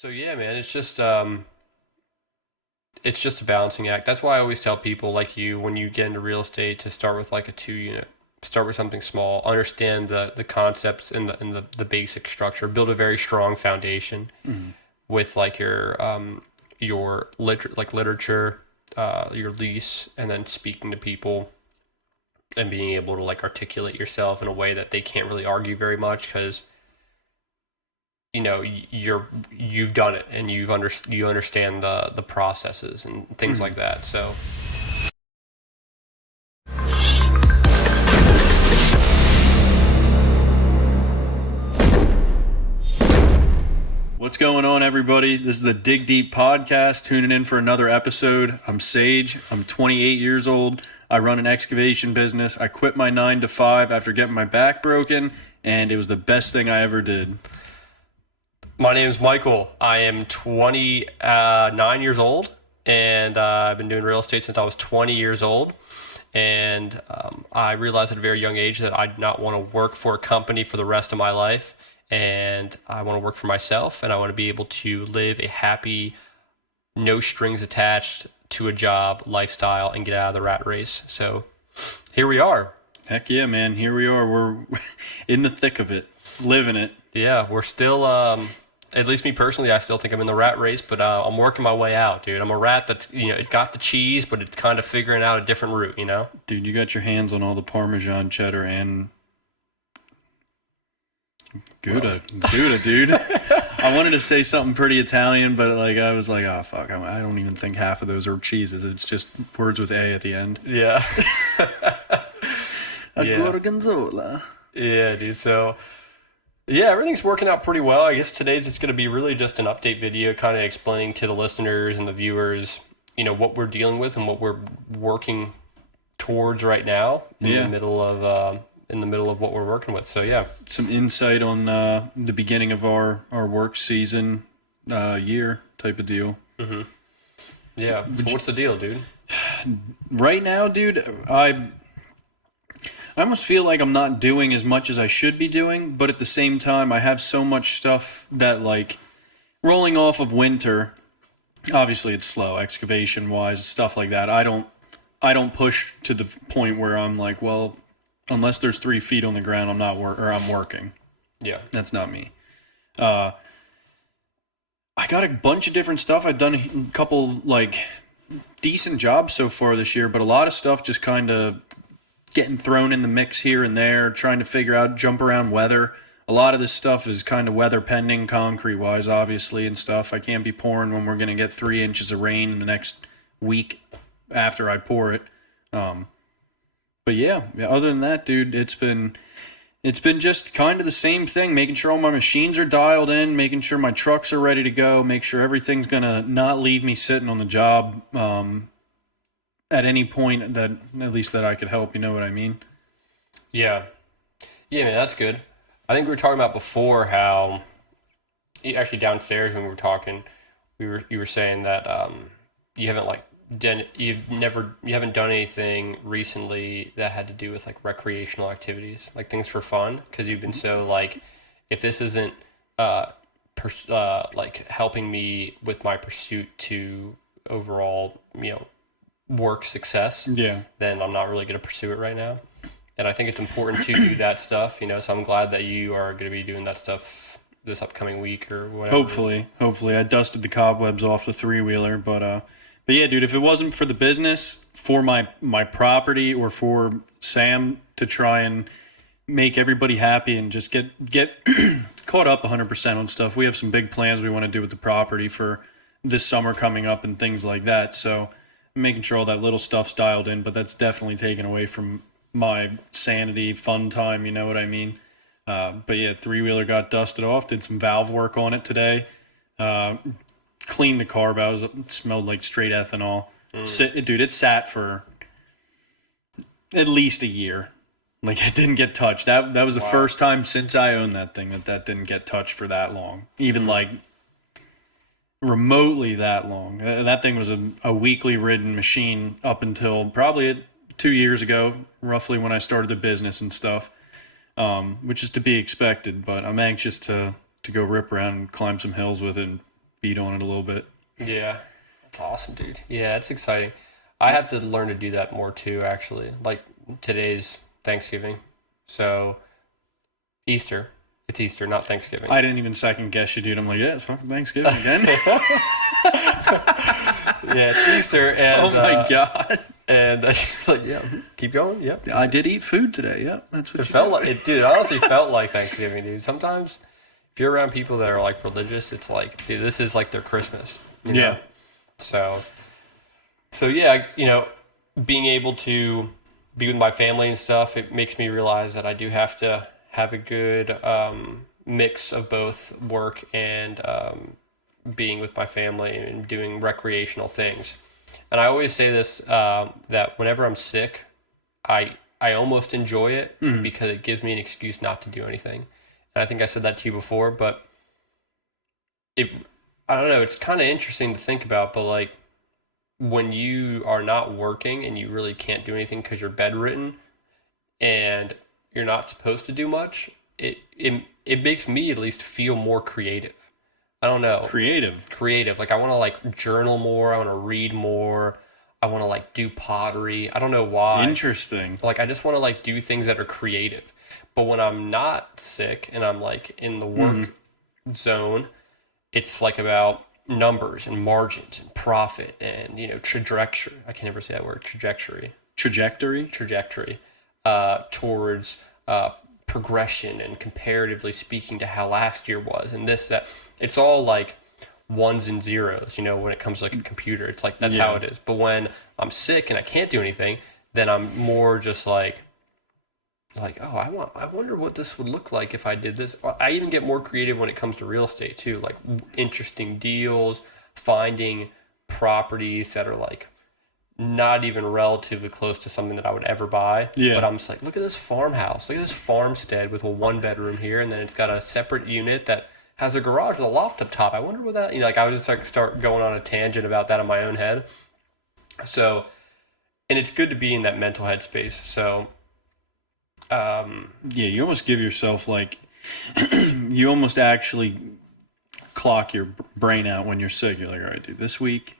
So yeah, man, it's just a balancing act. That's why I always tell people like you when you get into real estate to start with like a 2 unit. Start with something small, understand the concepts and the basic structure, build a very strong foundation Mm. with like your literature, your lease, and then speaking to people and being able to like articulate yourself in a way that they can't really argue very much because you've done it and you understand the processes and things Mm. like that. So What's going on, everybody? This is the Dig Deep podcast. Tuning in for another episode. I'm Sage. I'm 28 years old. I run an excavation business. I quit my 9 to 5 after getting my back broken, and it was the best thing I ever did. my name is Michael. I am 29 years old, and I've been doing real estate since I was 20 years old. And I realized at a very young age that I did not want to work for a company for the rest of my life. And I want to work for myself, and I want to be able to live a happy, no strings attached to a job lifestyle and get out of the rat race. So here we are. Heck yeah, man. Here we are. We're in the thick of it, living it. Yeah, we're still, at least me personally, I still think I'm in the rat race, but I'm working my way out, dude. I'm a rat that's, it got the cheese, but it's kind of figuring out a different route. Dude, you got your hands on all the Parmesan cheddar and Gouda. Gouda, dude. I wanted to say something pretty Italian, but I was like, oh, fuck. I don't even think half of those are cheeses. It's just words with A at the end. Yeah. A Yeah. gorgonzola. Yeah, dude. So, yeah, everything's working out pretty well. I guess today's just going to be really just an update video, kind of explaining to the listeners and the viewers, what we're dealing with and what we're working towards right now in Yeah. the middle of what we're working with. So, yeah. Some insight on the beginning of our work season, year type of deal. Yeah. So, what's the deal, dude? Right now, dude, I almost feel like I'm not doing as much as I should be doing, but at the same time, I have so much stuff that, like, rolling off of winter, obviously it's slow, excavation wise, stuff like that. I don't push to the point where I'm like, well, unless there's 3 feet on the ground, I'm working. Yeah. That's not me. I got a bunch of different stuff. I've done a couple, like, decent jobs so far this year, but a lot of stuff just kind of getting thrown in the mix here and there, trying to figure out jump around weather. A lot of this stuff is kind of weather pending, concrete wise, obviously, and stuff. I can't be pouring when we're going to get 3 inches of rain in the next week after I pour it. But yeah, other than that, dude, it's been just kind of the same thing, making sure all my machines are dialed in, making sure my trucks are ready to go, make sure everything's going to not leave me sitting on the job at any point that, at least that I could help, you know what I mean? Yeah. Yeah, man, that's good. I think we were talking about before how, actually downstairs when we were talking, you were saying that you haven't like you haven't done anything recently that had to do with like recreational activities, like things for fun, because you've been so like, if this isn't like helping me with my pursuit to overall, work success, Yeah. then I'm not really going to pursue it right now. And I think it's important to do that stuff, so I'm glad that you are going to be doing that stuff this upcoming week or whatever. Hopefully. I dusted the cobwebs off the 3-wheeler, but yeah, dude, if it wasn't for the business, for my property, or for Sam to try and make everybody happy and just get caught up 100% on stuff. We have some big plans we want to do with the property for this summer coming up and things like that. So making sure all that little stuff's dialed in, but that's definitely taken away from my sanity, fun time, you know what I mean? But yeah, 3-wheeler got dusted off, did some valve work on it today, cleaned the carb out, it smelled like straight ethanol. Dude, it sat for at least a year. Like, it didn't get touched. That was the Wow. first time since I owned that thing that didn't get touched for that long. Even like remotely that long. That thing was a weekly ridden machine up until probably 2 years ago, roughly, when I started the business and stuff, which is to be expected. But I'm anxious to go rip around and climb some hills with it and beat on it a little bit. Yeah. That's awesome, dude. Yeah, it's exciting. I have to learn to do that more too, actually. Like today's Thanksgiving. So Easter. It's Easter, not Thanksgiving. I didn't even second guess you, dude. I'm like, yeah, it's fucking Thanksgiving again. Yeah, it's Easter, and Oh my god. and I was like, yeah, keep going. Yep. I did eat food today. Yeah, that's what It you felt did. like it, dude. It honestly felt like Thanksgiving, dude. Sometimes, if you're around people that are like religious, it's like, dude, this is like their Christmas. You know? Yeah. So yeah, being able to be with my family and stuff, it makes me realize that I do have to have a good mix of both work and being with my family and doing recreational things. And I always say this that whenever I'm sick, I almost enjoy it because it gives me an excuse not to do anything. And I think I said that to you before, but it I don't know, it's kind of interesting to think about, but like when you are not working and you really can't do anything because you're bedridden and you're not supposed to do much, it makes me at least feel more creative. I don't know. Creative. Like I want to like journal more. I want to read more. I want to like do pottery. I don't know why. Interesting. Like I just want to like do things that are creative. But when I'm not sick and I'm like in the work zone, it's like about numbers and margins and profit and trajectory. I can never say that word. Trajectory towards progression and comparatively speaking to how last year was and this that. It's all like ones and zeros. When it comes to like a computer, it's like that's how it is. But when I'm sick and I can't do anything, then I'm more just like oh, I wonder what this would look like if I did this. I even get more creative when it comes to real estate too, like interesting deals, finding properties that are like not even relatively close to something that I would ever buy. Yeah. But I'm just like, look at this farmhouse, look at this farmstead with a 1 bedroom here, and then it's got a separate unit that has a garage with a loft up top. I wonder what that, like I would just like start going on a tangent about that in my own head. So, and it's good to be in that mental headspace. So, yeah, you almost give yourself like, you almost actually clock your brain out when you're sick. You're like, all right, dude, this week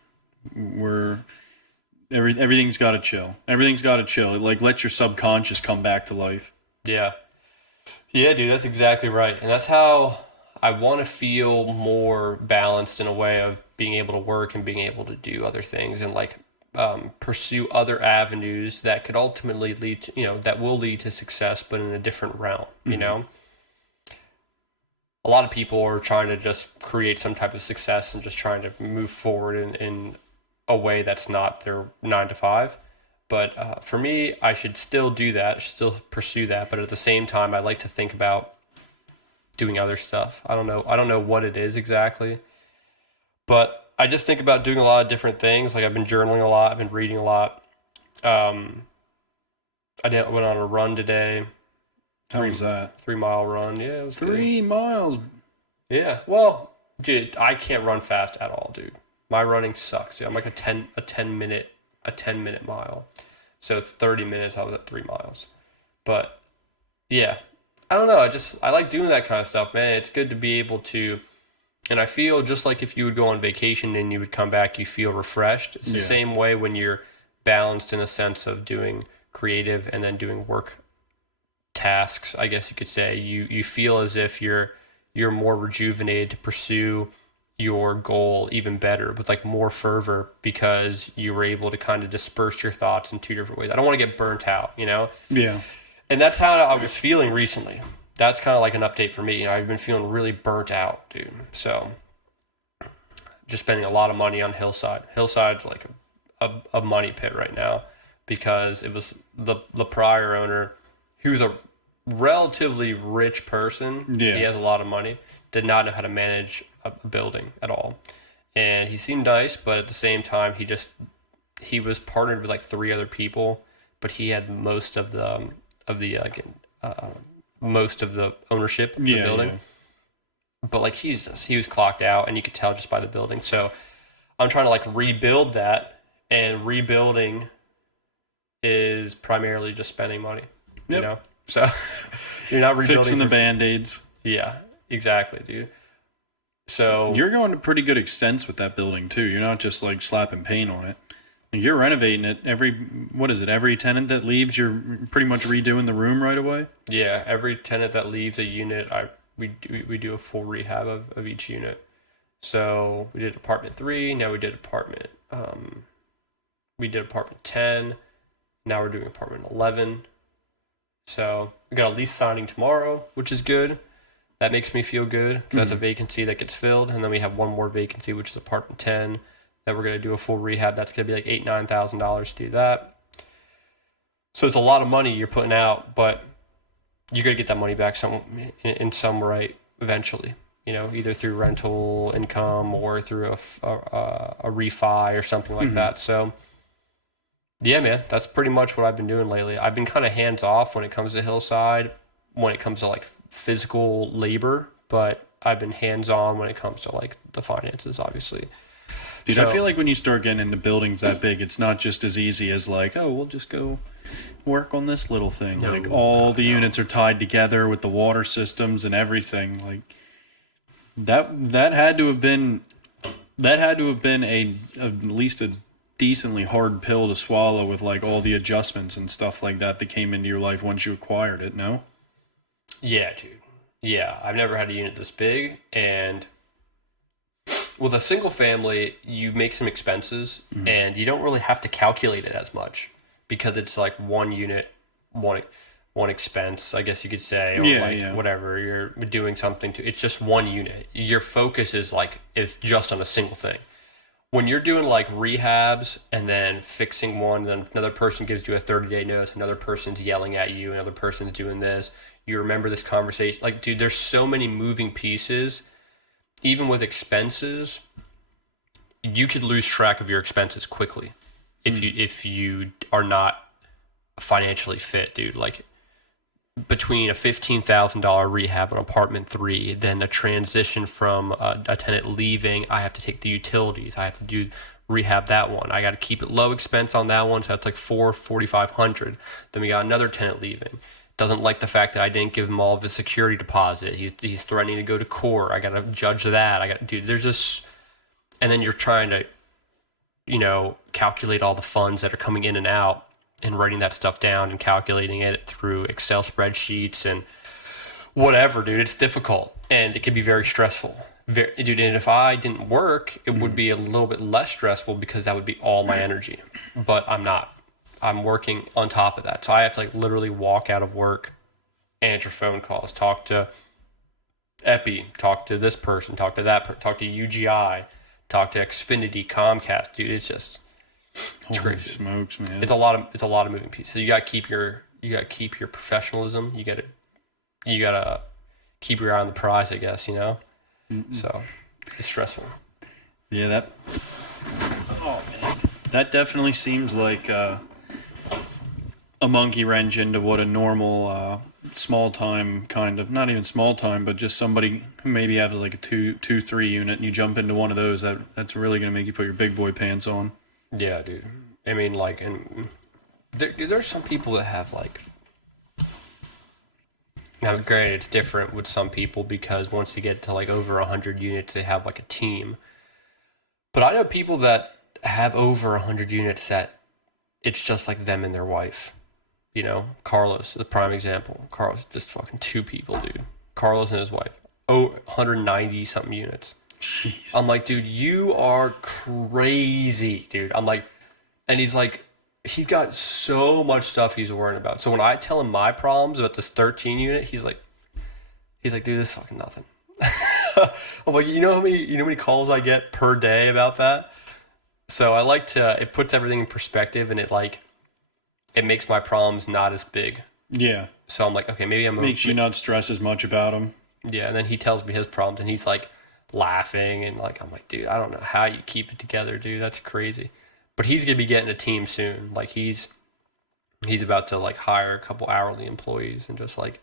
everything's got to chill. Everything's got to chill. Like, let your subconscious come back to life. Yeah. Yeah, dude, that's exactly right. And that's how I want to feel more balanced in a way of being able to work and being able to do other things and like pursue other avenues that could ultimately lead to, that will lead to success, but in a different realm, A lot of people are trying to just create some type of success and just trying to move forward in a way that's not their 9 to 5. But for me, I should still do that, I should still pursue that. But at the same time, I like to think about doing other stuff. I don't know what it is exactly, but I just think about doing a lot of different things. Like I've been journaling a lot, I've been reading a lot. I went on a run today. How was that? 3 mile run. Yeah, it was 3 miles. Yeah. Well, dude, I can't run fast at all, dude. My running sucks. Dude. I'm like a 10 minute mile. So 30 minutes I was at 3 miles. But yeah, I don't know. I like doing that kind of stuff, man. It's good to be able to, and I feel just like if you would go on vacation and you would come back, you feel refreshed. It's the same way when you're balanced in a sense of doing creative and then doing work tasks, I guess you could say. You feel as if you're more rejuvenated to pursue your goal even better with like more fervor because you were able to kind of disperse your thoughts in 2 different ways. I don't want to get burnt out, Yeah. And that's how I was feeling recently. That's kind of like an update for me. I've been feeling really burnt out, dude. So just spending a lot of money on Hillside. Hillside's like a money pit right now because it was the prior owner, who's a relatively rich person. Yeah. He has a lot of money. Did not know how to manage a building at all. And he seemed nice, but at the same time, he was partnered with like 3 other people, but he had most of the ownership of the building. Yeah. But like he was clocked out, and you could tell just by the building. So I'm trying to like rebuild that, and rebuilding is primarily just spending money. Yep. So you're not rebuilding fixing the band-aids. Yeah, exactly, dude. So You're going to pretty good extents with that building too. You're not just like slapping paint on it. Like, you're renovating it every tenant that leaves, you're pretty much redoing the room right away. yeah, every tenant that leaves a unit, we do a full rehab of each unit. So we did apartment 3, now we did apartment 10, now we're doing apartment 11. So we got a lease signing tomorrow, which is good. That makes me feel good because that's a vacancy that gets filled, and then we have one more vacancy, which is apartment 10, that we're gonna do a full rehab. That's gonna be like $8,000-9,000 to do that. So it's a lot of money you're putting out, but you're gonna get that money back in some right eventually. Either through rental income or through a refi or something like that. So yeah, man, that's pretty much what I've been doing lately. I've been kind of hands off when it comes to Hillside, when it comes to like physical labor, but I've been hands on when it comes to like the finances, obviously. Dude, So, I feel like when you start getting into buildings that big, it's not just as easy as like, oh, we'll just go work on this little thing. No, Like, all God, the no. units are tied together with the water systems and everything. Like, that had to have been at least a decently hard pill to swallow, with like all the adjustments and stuff like that came into your life once you acquired it. No. Yeah, dude. Yeah, I've never had a unit this big, and with a single family, you make some expenses, and you don't really have to calculate it as much because it's like one unit, one expense, I guess you could say, or whatever you're doing something to. It's just one unit. Your focus is just on a single thing. When you're doing like rehabs and then fixing one, then another person gives you a 30-day notice, another person's yelling at you, another person's doing this. You remember this conversation. Like, dude, there's so many moving pieces. Even with expenses, you could lose track of your expenses quickly if you are not financially fit, dude. Like, between a $15,000 rehab on apartment 3, then a transition from a tenant leaving, I have to take the utilities, I have to do rehab that one, I got to keep it low expense on that one, so that's like $4,500. Then we got another tenant leaving, doesn't like the fact that I didn't give him all of his security deposit, he's threatening to go to court, I got to judge that, dude, there's just, and then you're trying to calculate all the funds that are coming in and out, and writing that stuff down and calculating it through Excel spreadsheets and whatever, dude. It's difficult and it can be very stressful. Dude, and if I didn't work, it would be a little bit less stressful because that would be all my energy. But I'm not. I'm working on top of that. So I have to like literally walk out of work, answer phone calls, talk to Epi, talk to this person, talk to that, talk to UGI, talk to Xfinity, Comcast. Dude, it's just... It's Holy crazy. smokes, man. It's a lot of moving pieces. So you gotta keep your professionalism. You gotta keep your eye on the prize, I guess. So it's stressful. Yeah, oh man, that definitely seems like a monkey wrench into what a normal small time kind of, not even small time, but just somebody who maybe has like a 2-3 unit, and you jump into one of those, that's really gonna make you put your big boy pants on. Yeah, dude. I mean, like, and there's some people that have like. Now, granted, it's different with some people because once you get to like over 100 units, they have like a team. But I know people that have over 100 units that it's just like them and their wife. Carlos, the prime example. Carlos, just fucking 2 people, dude. Carlos and his wife. 190 something units. Jeez. I'm like, dude, you are crazy, dude. I'm like, and he's like, he's got so much stuff he's worrying about. So when I tell him my problems about this 13 unit, he's like, dude, this is fucking nothing. I'm like, you know how many calls I get per day about that? So I like to, it puts everything in perspective, and it makes my problems not as big. Yeah. So I'm like, okay, maybe makes you not stress as much about them. Yeah, and then he tells me his problems, and he's like laughing, and like, I'm like, dude, I don't know how you keep it together, dude. That's crazy. But he's gonna be getting a team soon. Like he's about to like hire a couple hourly employees and just like.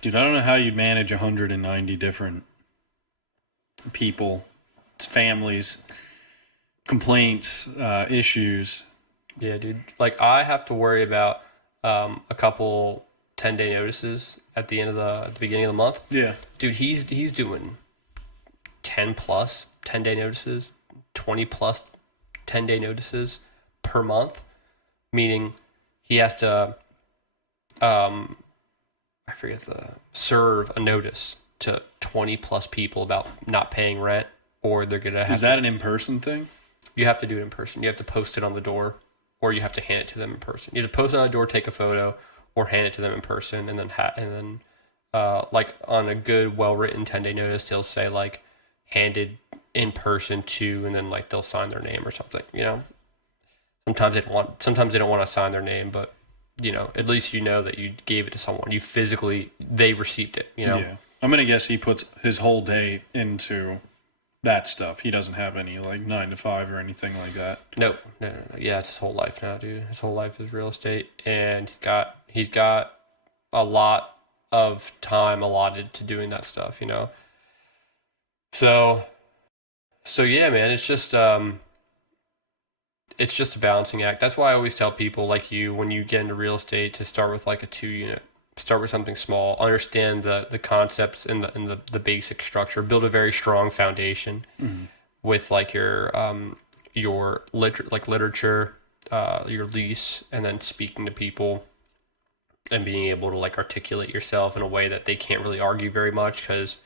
Dude, I don't know how you'd manage 190 different people, families, complaints, issues. Yeah, dude. Like I have to worry about a couple 10-day notices at the beginning of the month. Yeah. Dude, he's doing 10 plus 10-day notices, 20 plus 10-day notices per month, meaning he has to, serve a notice to 20 plus people about not paying rent, or they're going to have Is that an in-person thing? You have to do it in person. You have to post it on the door, or you have to hand it to them in person. You have to post it on the door, take a photo, or hand it to them in person, and then like on a good, well-written 10-day notice, they'll say like handed in person to, and then like they'll sign their name or something. Sometimes they don't want to sign their name, but at least that you gave it to someone. They received it. Yeah, I'm gonna guess he puts his whole day into that stuff. He doesn't have any like 9 to 5 or anything like that. No. Yeah, it's his whole life now, dude. His whole life is real estate, and he's got a lot of time allotted to doing that stuff. So yeah, man, it's just a balancing act. That's why I always tell people like you, when you get into real estate, to start with like a 2-unit. Start with something small. Understand the concepts and the basic structure. Build a very strong foundation with like your literature, your lease, and then speaking to people and being able to like articulate yourself in a way that they can't really argue very much, because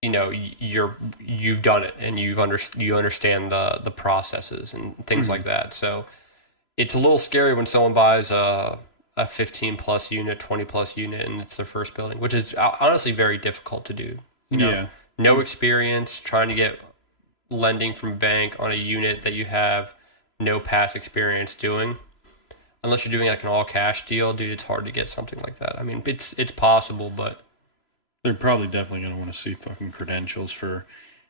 you've done it and you understand the processes and things like that. So it's a little scary when someone buys a 15 plus unit, 20 plus unit, and it's their first building, which is honestly very difficult to do. Yeah. No experience, trying to get lending from a bank on a unit that you have no past experience doing. Unless you're doing like an all cash deal, dude, it's hard to get something like that. I mean, it's possible, but they're probably definitely going to want to see fucking credentials for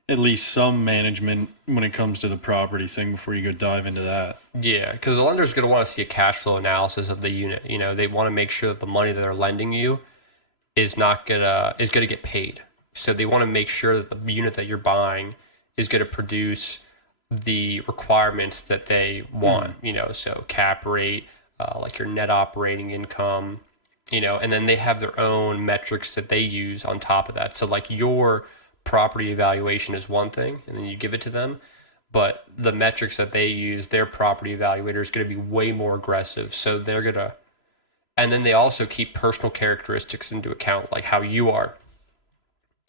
at least some management when it comes to the property thing before you go dive into that. Yeah, because the lender's going to want to see a cash flow analysis of the unit. They want to make sure that the money that they're lending you is going to get paid. So they want to make sure that the unit that you're buying is going to produce the requirements that they want. So cap rate, like your net operating income, and then they have their own metrics that they use on top of that. So like your property evaluation is one thing, and then you give it to them, but the metrics that they use, their property evaluator is going to be way more aggressive. So they're going to, and then they also keep personal characteristics into account, like how you are.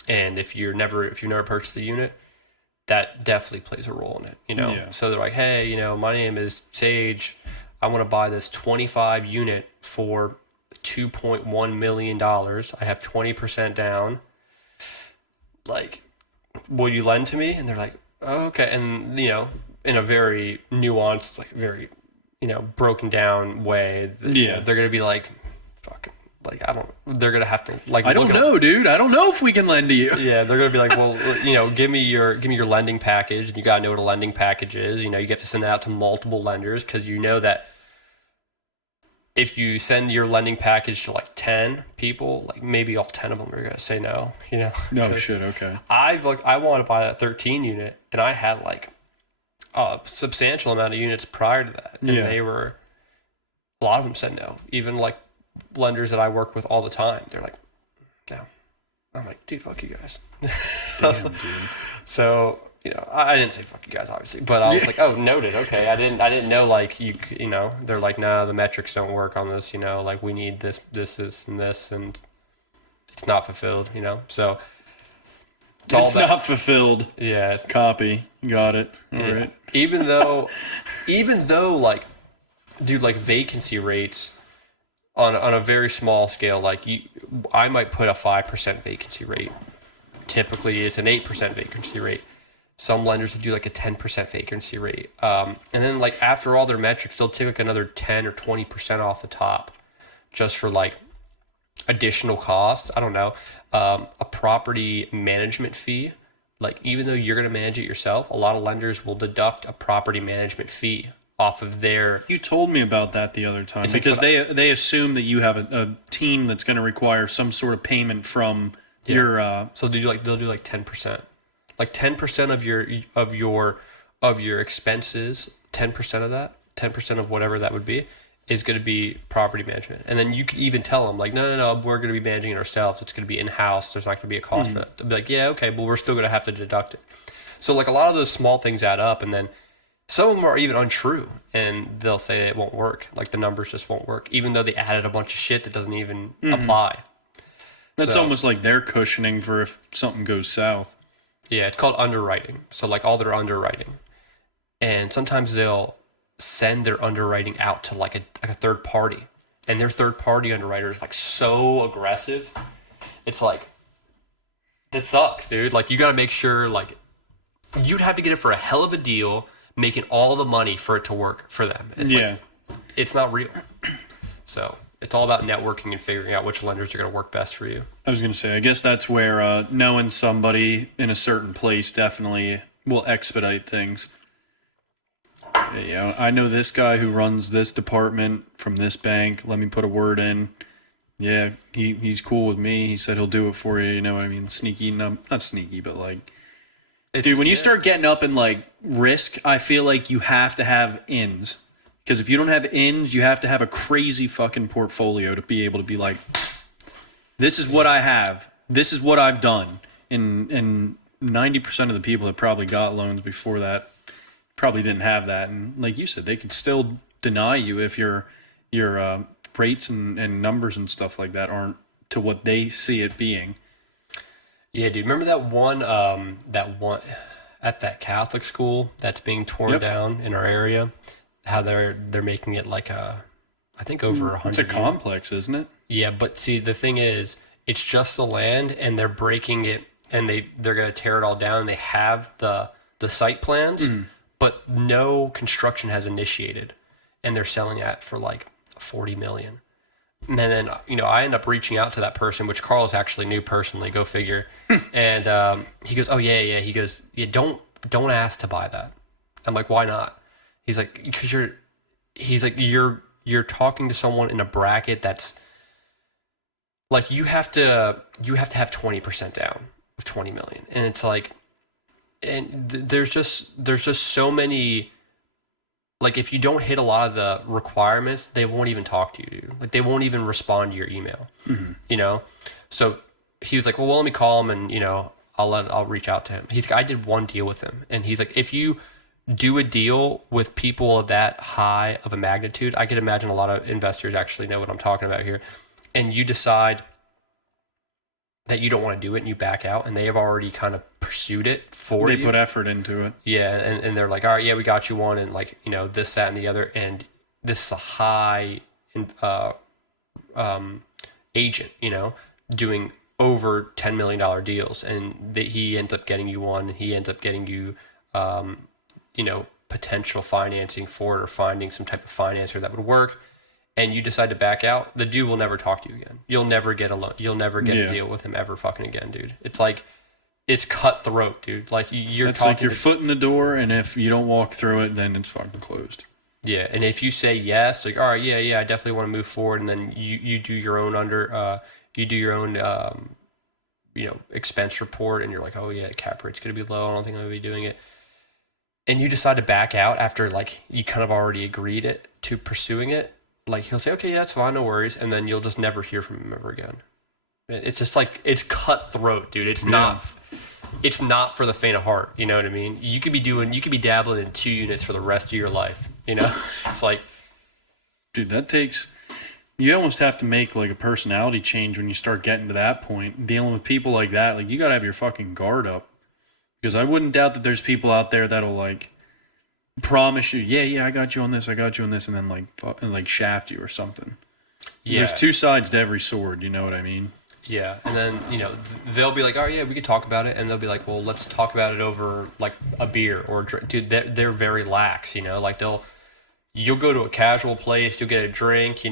And if you've never purchased the unit, that definitely plays a role in it, Yeah. So they're like, hey, my name is Sage. I want to buy this 25 unit for $2.1 million. I have 20% down. Like, will you lend to me? And they're like, oh, okay. And, in a very nuanced, like very, broken down way, they're going to be like, fucking, like, they're going to have to, like, I don't know, dude. I don't know if we can lend to you. Yeah, they're going to be like, well, give me your lending package. And you got to know what a lending package is. You get to send it out to multiple lenders, because that if you send your lending package to like 10 people, like maybe all 10 of them are going to say no, No shit, okay. I wanted to buy that 13 unit, and I had like a substantial amount of units prior to that. And a lot of them said no. Even like lenders that I work with all the time, they're like, no. I'm like, dude, fuck you guys. Damn, dude. So, I didn't say fuck you guys, obviously, but I was like, oh, noted. Okay. I didn't know, like, they're like, no, the metrics don't work on this, like we need this, and this, and it's not fulfilled, so it's not fulfilled. Yeah. Copy. Got it. All right. Even though, like, dude, like vacancy rates on a very small scale, like I might put a 5% vacancy rate. Typically it's an 8% vacancy rate. Some lenders will do like a 10% vacancy rate. And then like after all their metrics, they'll take like another 10 or 20% off the top just for like additional costs. I don't know. A property management fee. Like even though you're going to manage it yourself, a lot of lenders will deduct a property management fee off of their... You told me about that the other time, because they assume that you have a team that's going to require some sort of payment from your... So they'll do like 10%. Like 10% of your expenses, 10% of that, 10% of whatever that would be, is going to be property management. And then you could even tell them, like, no, we're going to be managing it ourselves. It's going to be in-house. There's not going to be a cost for that. They'll be like, yeah, okay, but we're still going to have to deduct it. So, like, a lot of those small things add up, and then some of them are even untrue, and they'll say it won't work. Like, the numbers just won't work, even though they added a bunch of shit that doesn't even apply. That's almost like they're cushioning for if something goes south. Yeah, it's called underwriting. So, like, all their underwriting. And sometimes they'll send their underwriting out to like a third party, and their third party underwriter is like so aggressive. It's like, this sucks, dude. Like, you got to make sure, like, you'd have to get it for a hell of a deal, making all the money for it to work for them. It's like, it's not real. So it's all about networking and figuring out which lenders are going to work best for you. I was going to say, I guess that's where knowing somebody in a certain place definitely will expedite things. Yeah, I know this guy who runs this department from this bank. Let me put a word in. Yeah, he's cool with me. He said he'll do it for you. You know what I mean? Sneaky, not sneaky, but like, dude, when you start getting up in like risk, I feel like you have to have ins. Because if you don't have ins, you have to have a crazy fucking portfolio to be able to be like, this is what I have. This is what I've done. And 90% of the people that probably got loans before that probably didn't have that. And like you said, they could still deny you if your rates and numbers and stuff like that aren't to what they see it being. Yeah, dude. Remember that one at that Catholic school that's being torn down in our area? How they're making it like I think over 100 It's a complex, isn't it? Yeah, but see, the thing is, it's just the land, and they're breaking it, and they're going to tear it all down, and they have the site plans, but no construction has initiated, and they're selling it for like $40 million. And then, I end up reaching out to that person, which Carlos actually knew personally, go figure. And he goes, oh, yeah. He goes, yeah, don't ask to buy that. I'm like, why not? He's like, because you're talking to someone in a bracket that's like, you have to have 20% down of 20 million. And it's like, and there's just so many, like, if you don't hit a lot of the requirements, they won't even talk to you, dude. Like, they won't even respond to your email, So he was like, well, let me call him, and, I'll reach out to him. I did one deal with him, and he's like, if you do a deal with people of that high of a magnitude, I could imagine a lot of investors actually know what I'm talking about here, and you decide that you don't want to do it and you back out, and they have already kind of pursued it for you. They put effort into it. Yeah, and they're like, all right, yeah, we got you one, and like, this, that, and the other, and this is a high agent, doing over $10 million deals, and he ends up getting you one, and he ends up getting you, potential financing for it, or finding some type of financer that would work, and you decide to back out, the dude will never talk to you again. You'll never get a loan. You'll never get a deal with him ever fucking again, dude. It's like, it's cutthroat, dude. Like, it's like your foot in the door, and if you don't walk through it, then it's fucking closed. Yeah, and if you say yes, like, all right, yeah, I definitely want to move forward, and then you do your own expense report, and you're like, oh yeah, cap rate's gonna be low. I don't think I'm gonna be doing it. And you decide to back out after, like, you kind of already agreed to pursuing it. Like, he'll say, okay, yeah, that's fine, no worries, and then you'll just never hear from him ever again. It's just like, it's cutthroat, dude. It's not for the faint of heart. You know what I mean? You could be dabbling in 2 units for the rest of your life. It's like, dude, you almost have to make like a personality change when you start getting to that point. Dealing with people like that, like, you gotta have your fucking guard up. Because I wouldn't doubt that there's people out there that'll like promise you, yeah, I got you on this, and then like shaft you or something. Yeah. There's two sides to every sword, you know what I mean? Yeah, and then, they'll be like, oh yeah, we could talk about it, and they'll be like, well, let's talk about it over like a beer or a drink. Dude, they're very lax, like you'll go to a casual place, you'll get a drink,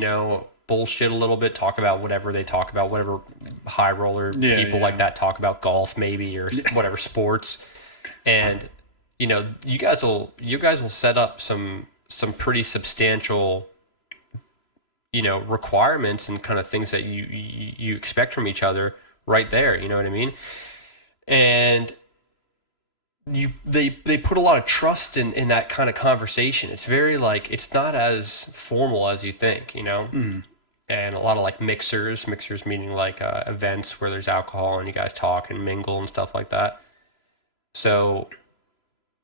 bullshit a little bit, talk about whatever they talk about, whatever high roller people like that talk about, golf maybe, or whatever sports. And you guys will set up some pretty substantial requirements and kind of things that you expect from each other right there, you know what I mean? And they put a lot of trust in that kind of conversation. It's very like, it's not as formal as you think, you know. And a lot of like mixers meaning like events where there's alcohol and you guys talk and mingle and stuff like that. So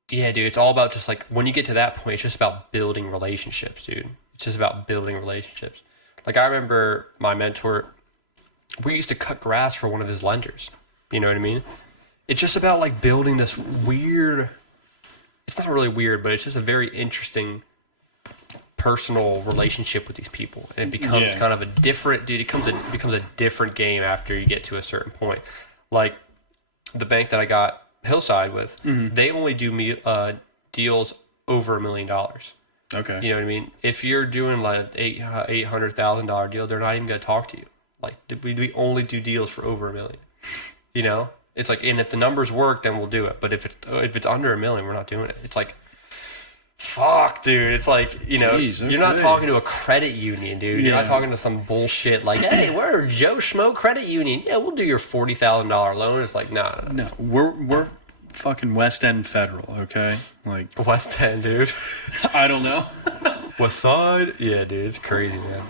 yeah, dude, it's all about just like, when you get to that point, it's just about building relationships, dude. It's just about building relationships. Like, I remember my mentor, we used to cut grass for one of his lenders. You know what I mean? It's just about like building this weird, it's not really weird, but it's just a very interesting personal relationship with these people. And it becomes kind of a different, dude, it becomes a different game after you get to a certain point. Like, the bank that I got Hillside with, they only do deals over $1 million. Okay. You know what I mean? If you're doing like $800,000 deal, they're not even gonna talk to you. Like, we only do deals for over $1 million. You know, it's like, and if the numbers work, then we'll do it. But if it's under $1 million, we're not doing it. It's like, fuck, dude. It's like, you know, Jeez, you're not talking to a credit union, dude. You're not talking to some bullshit like, hey, we're Joe Schmo Credit Union. Yeah, we'll do your $40,000 loan. It's like, no. No, we're fucking West End Federal, okay? Like, West End, dude. I don't know. West Side? Yeah, dude, it's crazy, man.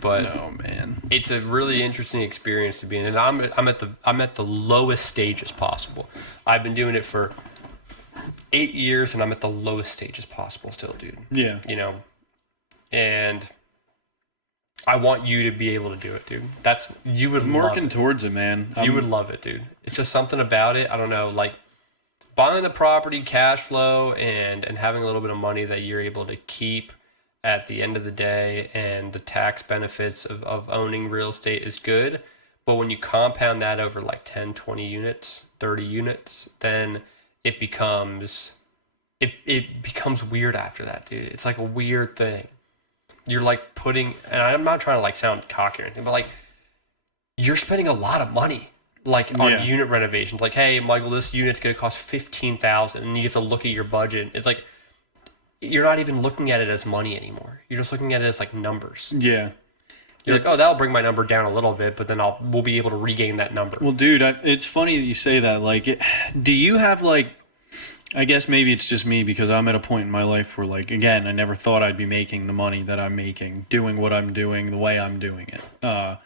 But no, man, it's a really interesting experience to be in, and I'm at the lowest stages possible. I've been doing it for 8 years, and I'm at the lowest stages possible still, dude. Yeah. You know, and I want you to be able to do it, dude. You would I'm working towards it, man. You would love it, dude. It's just something about it. I don't know, like buying the property, cash flow, and having a little bit of money that you're able to keep at the end of the day, and the tax benefits of owning real estate is good. But when you compound that over like 10, 20 units, 30 units, then it becomes weird after that, dude. It's like a weird thing. You're like putting, and I'm not trying to like sound cocky or anything, but like, you're spending a lot of money like on unit renovations. Like, hey, Michael, this unit's gonna cost $15,000, and you have to look at your budget. It's like, you're not even looking at it as money anymore. You're just looking at it as like numbers. Yeah. You're like, oh, that'll bring my number down a little bit, but then we'll be able to regain that number. Well, dude, it's funny that you say that. Like, do you have like, I guess maybe it's just me because I'm at a point in my life where, like, again, I never thought I'd be making the money that I'm making, doing what I'm doing, the way I'm doing it.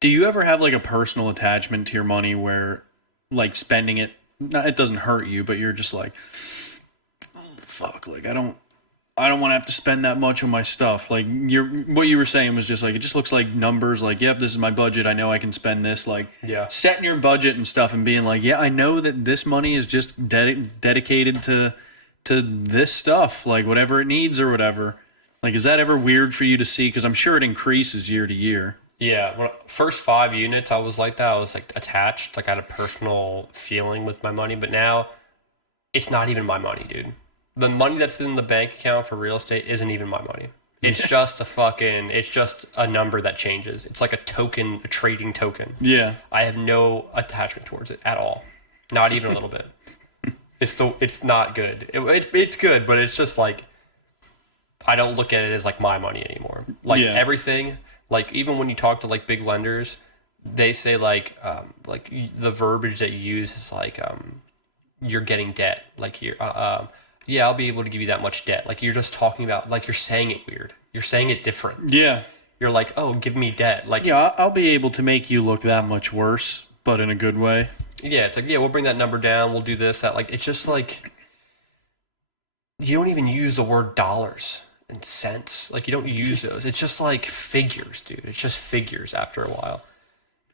Do you ever have like a personal attachment to your money where, like, spending it, it doesn't hurt you, but you're just like, oh, fuck, like, I don't want to have to spend that much on my stuff. Like, what you were saying was just like, it just looks like numbers. Like, yep, this is my budget. I know I can spend this. Like, setting your budget and stuff and being like, yeah, I know that this money is just dedicated to this stuff, like whatever it needs or whatever. Like, is that ever weird for you to see? Because I'm sure it increases year to year. Yeah, first 5 units, I was like that. I was like attached. Like, I had a personal feeling with my money. But now, it's not even my money, dude. The money that's in the bank account for real estate isn't even my money. It's just it's just a number that changes. It's like a token, a trading token. Yeah. I have no attachment towards it at all. Not even a little bit. It's not good. It's good, but it's just like, I don't look at it as like my money anymore. Like everything, like even when you talk to like big lenders, they say like the verbiage that you use is like, you're getting debt. Like you're, yeah, I'll be able to give you that much debt. Like, you're just talking about, like, you're saying it weird. You're saying it different. Yeah. You're like, oh, give me debt. Like, yeah, I'll be able to make you look that much worse, but in a good way. Yeah, it's like, yeah, we'll bring that number down. We'll do this, that. Like, it's just like, you don't even use the word dollars and cents. Like, you don't use those. It's just like figures, dude. It's just figures after a while.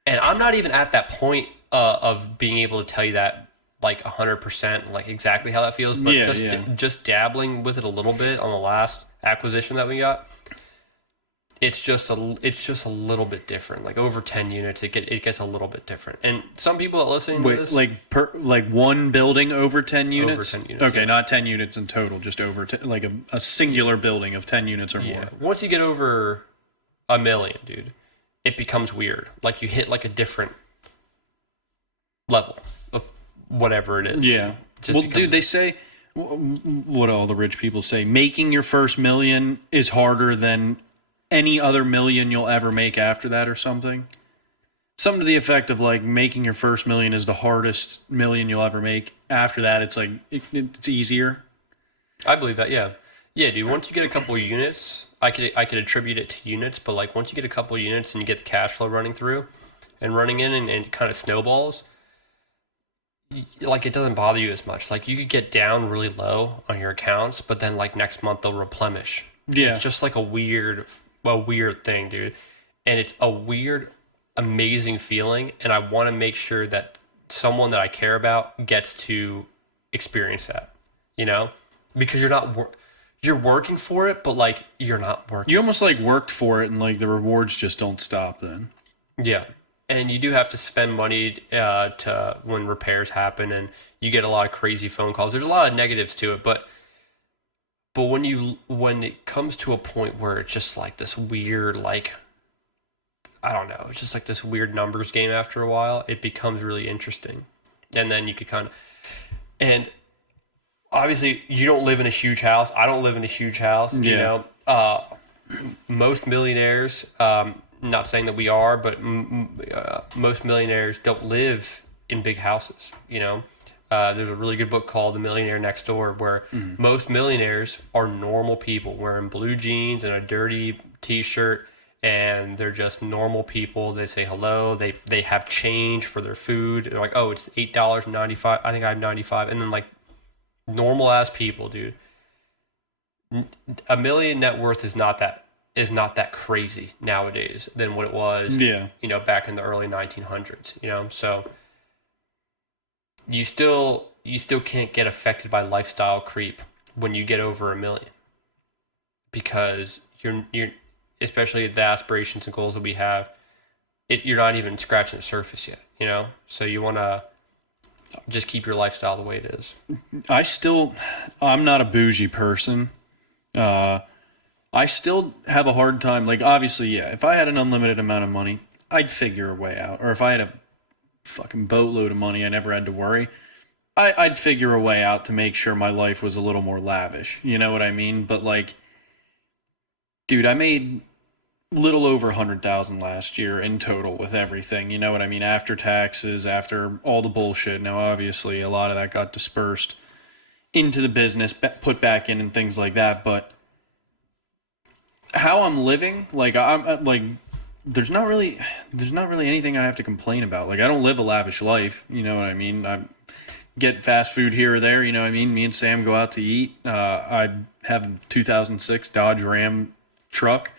And I'm not even at that point of being able to tell you that like 100%, like exactly how that feels, but just dabbling with it a little bit on the last acquisition that we got. It's just a little bit different. Like over 10 units, it gets a little bit different. And some people that listen to this, like one building over 10 units. Over 10 units. Okay, not 10 units in total, just over like a singular building of 10 units or more. Once you get over $1 million, dude, it becomes weird. Like you hit like a different level of whatever it is. Yeah. Well, dude, they say, what all the rich people say, making your first $1 million is harder than any other $1 million you'll ever make after that or something. Something to the effect of like making your first $1 million is the hardest $1 million you'll ever make. after that, it's like it's easier. I believe that. Yeah, yeah, dude. Once you get a couple of units, I could attribute it to units, but like once you get a couple of units and you get the cash flow running through, and running in and it kind of snowballs, like it doesn't bother you as much. Like you could get down really low on your accounts, but then like next month they'll replenish. Yeah. It's just like a weird thing, dude. And it's a weird, amazing feeling, and I want to make sure that someone that I care about gets to experience that, you know? Because you're working for it, but like you're not working. You almost like worked for it, and like the rewards just don't stop then. Yeah, and you do have to spend money to when repairs happen, and you get a lot of crazy phone calls. There's a lot of negatives to it, but when it comes to a point where it's just like this weird, like I don't know, it's just like this weird numbers game. After a while, it becomes really interesting, and then you could kind of and obviously you don't live in a huge house. I don't live in a huge house. You Yeah. know, most millionaires. Not saying that we are, but most millionaires don't live in big houses. You know, there's a really good book called The Millionaire Next Door, where most millionaires are normal people wearing blue jeans and a dirty T-shirt, and they're just normal people. They say hello. They have change for their food. They're like, oh, it's $8.95. I think I have 95, and then like normal ass people, dude. A million net worth is not that crazy nowadays than what it was, Yeah. you know, back in the early 1900s, you know. So you still can't get affected by lifestyle creep when you get over a million, because you're especially the aspirations and goals that we have, you're not even scratching the surface yet, you know. So you want to just keep your lifestyle the way it is. I'm not a bougie person. I still have a hard time. Like, obviously, yeah, if I had an unlimited amount of money, I'd figure a way out. Or if I had a fucking boatload of money, I never had to worry. I'd figure a way out to make sure my life was a little more lavish. You know what I mean? But, like, dude, I made little over 100,000 last year in total with everything. You know what I mean? After taxes, after all the bullshit. Now, obviously, a lot of that got dispersed into the business, put back in and things like that. But how I'm living, like I'm like, there's not really anything I have to complain about. Like, I don't live a lavish life. You know what I mean? I get fast food here or there. You know what I mean? Me and Sam go out to eat. I have a 2006 Dodge Ram truck,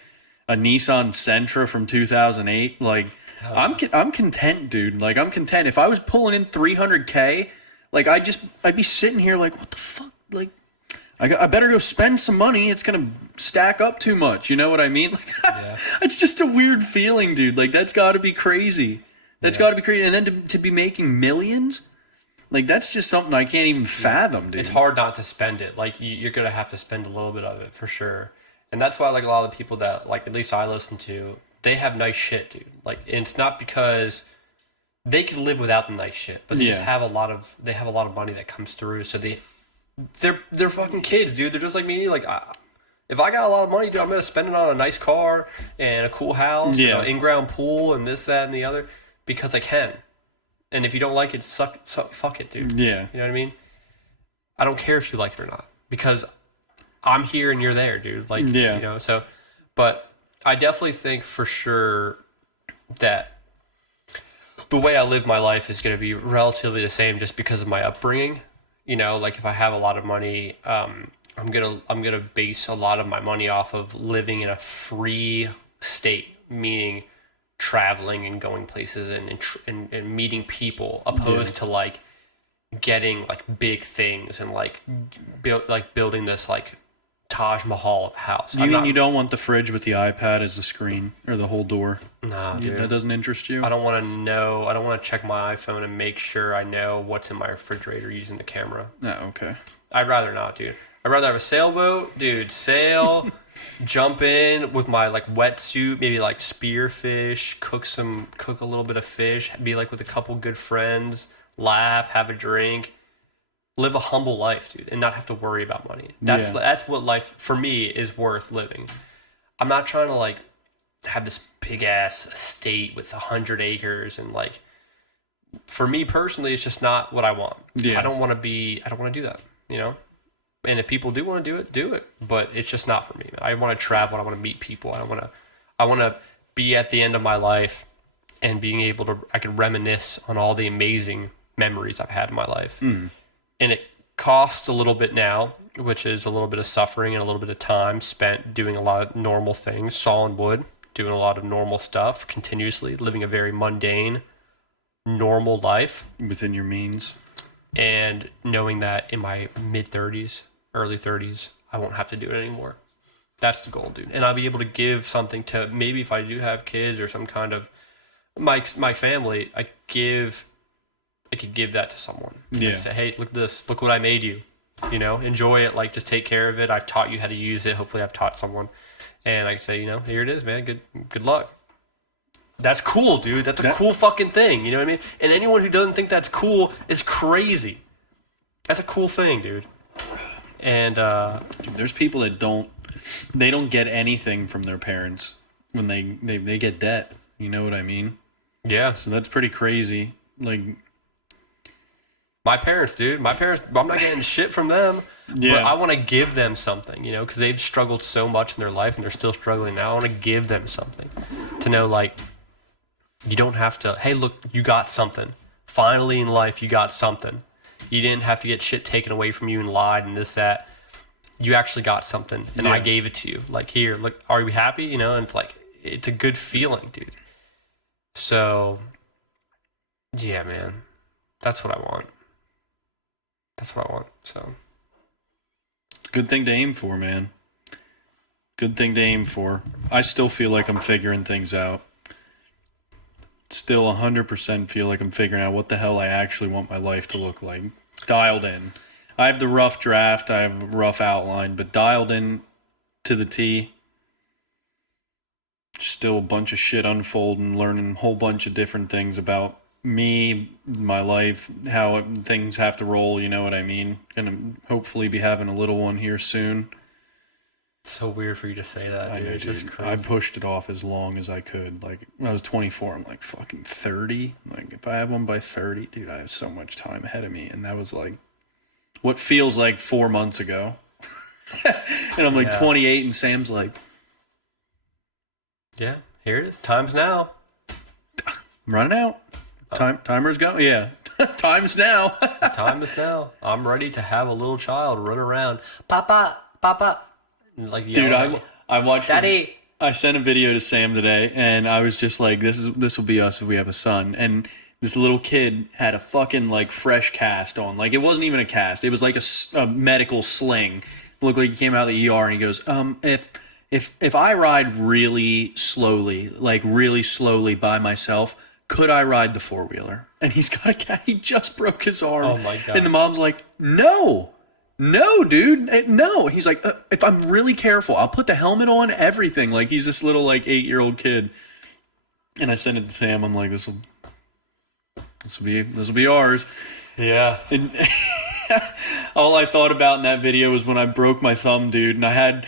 a Nissan Sentra from 2008. Like, I'm content, dude. Like, I'm content. If I was pulling in 300K, like, I'd be sitting here like, what the fuck? Like, I better go spend some money. It's gonna stack up too much. You know what I mean? Like, Yeah. it's just a weird feeling, dude. Like, that's got to be crazy. That's got to be crazy. And then to be making millions, like, that's just something I can't even fathom, dude. It's hard not to spend it. Like you're gonna have to spend a little bit of it for sure, and that's why like a lot of the people that like at least I listen to, they have nice shit, dude. Like, and it's not because they can live without the nice shit, but they just have a lot of money that comes through. So they're fucking kids, dude. They're just like me. Like, if I got a lot of money, dude, I'm gonna spend it on a nice car and a cool house, and an in-ground pool, and this, that, and the other, because I can. And if you don't like it, fuck it, dude. Yeah. You know what I mean? I don't care if you like it or not, because I'm here and you're there, dude. Like, you know. So, but I definitely think for sure that the way I live my life is going to be relatively the same, just because of my upbringing. You know, like if I have a lot of money, I'm gonna base a lot of my money off of living in a free state, meaning traveling and going places and meeting people, opposed to like getting like big things and like building this like Taj Mahal house. You don't want the fridge with the iPad as the screen or the whole door? Nah, dude. That doesn't interest you? I don't want to know. I don't want to check my iPhone and make sure I know what's in my refrigerator using the camera. Oh, okay. I'd rather not, dude. I'd rather have a sailboat, dude. Sail, jump in with my like wetsuit, maybe like spear fish, cook a little bit of fish, be like with a couple good friends, laugh, have a drink, live a humble life, dude, and not have to worry about money. That's what life for me is worth living. I'm not trying to like have this big ass estate with 100 acres and like for me personally, it's just not what I want. Yeah. I don't want to do that, you know? And if people do want to do it. But it's just not for me. I want to travel. I want to meet people. I want to be at the end of my life and being able to, I can reminisce on all the amazing memories I've had in my life. And it costs a little bit now, which is a little bit of suffering and a little bit of time spent doing a lot of normal things, sawing wood, doing a lot of normal stuff continuously, living a very mundane, normal life. Within your means. And knowing that in my mid 30s, early 30s, I won't have to do it anymore. That's the goal, dude. And I'll be able to give something to, maybe if I do have kids or some kind of my family, I could give that to someone. Yeah. Say, hey, look at this. Look what I made you. You know, enjoy it. Like, just take care of it. I've taught you how to use it. Hopefully, I've taught someone. And I can say, you know, here it is, man. Good luck. That's cool, dude. That's a cool fucking thing. You know what I mean? And anyone who doesn't think that's cool is crazy. That's a cool thing, dude. And dude, there's people that don't get anything from their parents when they get debt. You know what I mean? yeah, So that's pretty crazy. Like, my parents, dude. My parents, I'm not getting shit from them. Yeah. But I want to give them something, you know, because they've struggled so much in their life and they're still struggling now. I want to give them something to know, like, you don't have to, hey, look, you got something. Finally in life, you got something. You didn't have to get shit taken away from you and lied and this, that. You actually got something, and I gave it to you. Like, here, look, are we happy? You know, and it's like, it's a good feeling, dude. So, yeah, man. That's what I want. That's what I want, so. good thing to aim for, man. Good thing to aim for. I still feel like I'm figuring things out. Still 100% feel like I'm figuring out what the hell I actually want my life to look like. Dialed in. I have the rough draft, I have a rough outline, but dialed in to the T. Still a bunch of shit unfolding, learning a whole bunch of different things about me, my life, how things have to roll, you know what I mean? Gonna hopefully be having a little one here soon. It's so weird for you to say that, dude. I know, It's just dude. crazy. I pushed it off as long as I could. Like, when I was 24, I'm like, fucking 30? Like, if I have one by 30, dude, I have so much time ahead of me. And that was like, what feels like 4 months ago. And I'm like 28, and Sam's like, Yeah, here it is. Time's now. I'm running out. Timer's going. Yeah. Time's now. Time is now. I'm ready to have a little child run around. Papa, Papa. Like, Dude, I watched Daddy. I sent a video to Sam today, and I was just like, this will be us if we have a son. And this little kid had a fucking, like, fresh cast on. Like, it wasn't even a cast. It was like a medical sling. It looked like he came out of the ER, and he goes, if I ride really slowly, like really slowly by myself, could I ride the four-wheeler? And he's got a cat. He just broke his arm. Oh, my God. And the mom's like, no, dude, no. He's like, if I'm really careful, I'll put the helmet on, everything. Like, he's this little, like, 8-year-old kid. And I sent it to Sam. I'm like, this will be ours. Yeah. And all I thought about in that video was when I broke my thumb, dude. And I had,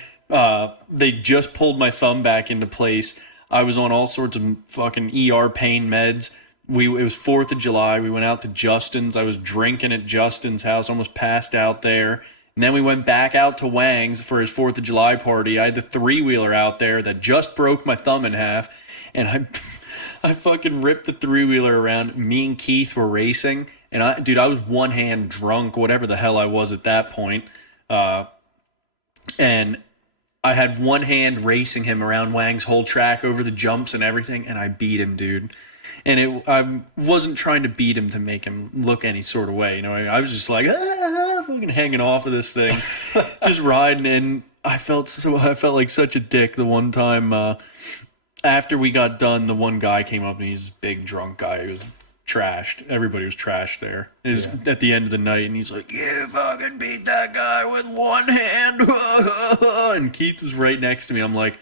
they just pulled my thumb back into place. I was on all sorts of fucking ER pain meds. It was 4th of July. We went out to Justin's. I was drinking at Justin's house, almost passed out there. And then we went back out to Wang's for his 4th of July party. I had the 3-wheeler out there that just broke my thumb in half. And I fucking ripped the 3-wheeler around. Me and Keith were racing. And I was one hand drunk, whatever the hell I was at that point. And I had one hand racing him around Wang's whole track over the jumps and everything, and I beat him, dude. And I wasn't trying to beat him to make him look any sort of way, you know. I was just like, fucking hanging off of this thing, just riding. And I felt like such a dick the one time. After we got done, the one guy came up, and he's a big drunk guy. He was trashed. Everybody was trashed there. It was at the end of the night, and he's like, "You fucking beat that guy with one hand." And Keith was right next to me. I'm like,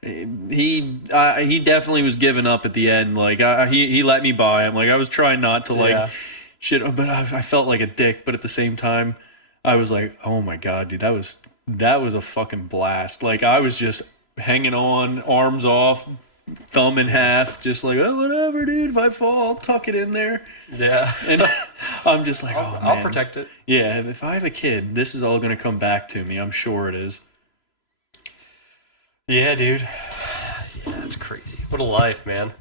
he definitely was giving up at the end. Like, he let me by. I'm like, I was trying not to shit, but I felt like a dick. But at the same time, I was like, oh my god, dude, that was a fucking blast. Like, I was just hanging on, arms off, thumb in half, just like, oh, whatever, dude. If I fall, I'll tuck it in there. Yeah. And I'm just like, oh, man. I'll protect it. Yeah, if I have a kid, this is all going to come back to me. I'm sure it is. Yeah, dude. Yeah, that's crazy. What a life, man.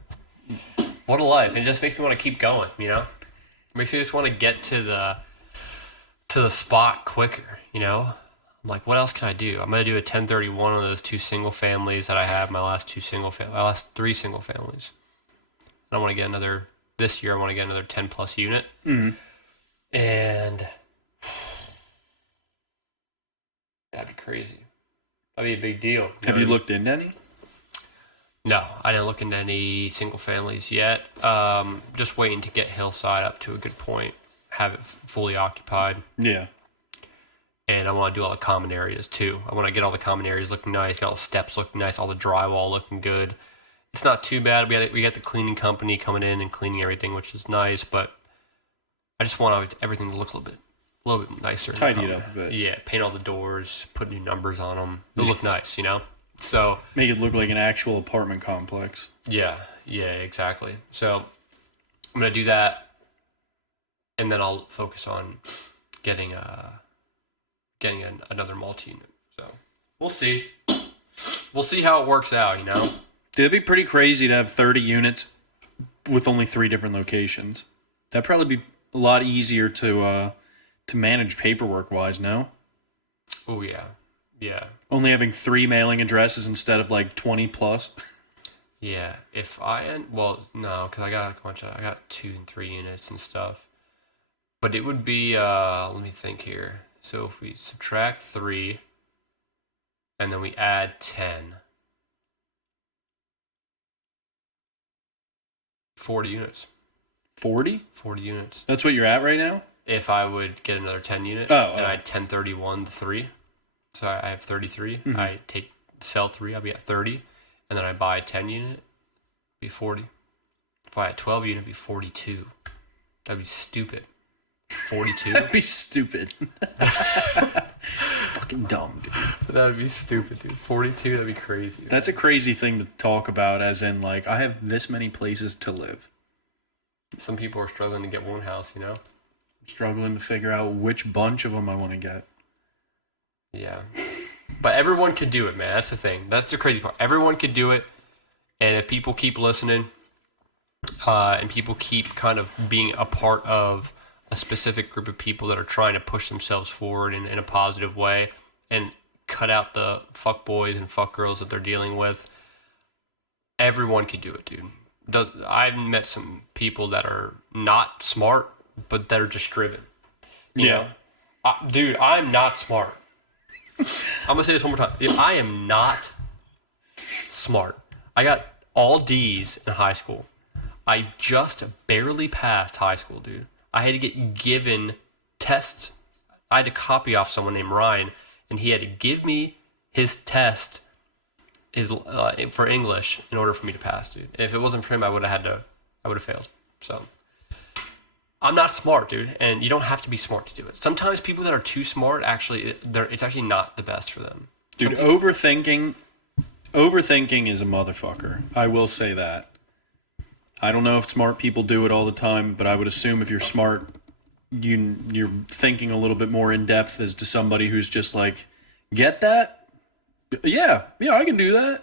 What a life. It just makes me want to keep going, you know? It makes me just want to get to the spot quicker, you know? I'm like, what else can I do? I'm going to do a 1031 on those two single families that I have, my last three single families. And I want to get another, this year I want to get another 10 plus unit. Mm-hmm. And that'd be crazy. That'd be a big deal. Have you looked into any? No, I didn't look into any single families yet. Just waiting to get Hillside up to a good point, have it fully occupied. Yeah. And I want to do all the common areas too. I want to get all the common areas looking nice, get all the steps looking nice, all the drywall looking good. It's not too bad. We got the cleaning company coming in and cleaning everything, which is nice. But I just want everything to look a little bit nicer. Tidy it up a bit. Yeah, paint all the doors, put new numbers on them. It'll look nice, you know. So make it look like an actual apartment complex. Yeah, exactly. So I'm gonna do that, and then I'll focus on getting another multi-unit. So we'll see. We'll see how it works out. You know, it'd be pretty crazy to have 30 units with only 3 different locations. That'd probably be a lot easier to manage paperwork wise. No. Oh yeah. Yeah. Only having 3 mailing addresses instead of like 20 plus. Yeah. No, because I got 2 and 3 units and stuff. But it would be let me think here. So if we subtract 3 and then we add 10, 40 units. 40? 40 units. That's what you're at right now? If I would get another 10 unit and I'd 1031 the 3. So I have 33. Mm-hmm. I sell 3, I'll be at 30. And then I buy a 10 unit, be 40. If I had 12 unit, it'd be 42. That'd be stupid. 42? That'd be stupid. Fucking dumb, dude. That'd be stupid, dude. 42, that'd be crazy. That's a crazy thing to talk about, as in, like, I have this many places to live. Some people are struggling to get one house, you know? I'm struggling to figure out which bunch of them I want to get. Yeah. But everyone could do it, man. That's the thing. That's the crazy part. Everyone could do it. And if people keep listening, and people keep kind of being a part of a specific group of people that are trying to push themselves forward in a positive way and cut out the fuck boys and fuck girls that they're dealing with, everyone could do it, dude. I've met some people that are not smart, but that are just driven. You know? Dude, I'm not smart. I'm gonna say this one more time. Dude, I am not smart. I got all D's in high school. I just barely passed high school, dude. I had to get given tests. I had to copy off someone named Ryan, and he had to give me his test, for English in order for me to pass, dude. And if it wasn't for him, I would have failed. So I'm not smart, dude, and you don't have to be smart to do it. Sometimes people that are too smart, it's actually not the best for them. Dude, overthinking is a motherfucker. I will say that. I don't know if smart people do it all the time, but I would assume if you're smart, you're thinking a little bit more in depth as to somebody who's just like, get that? Yeah, I can do that.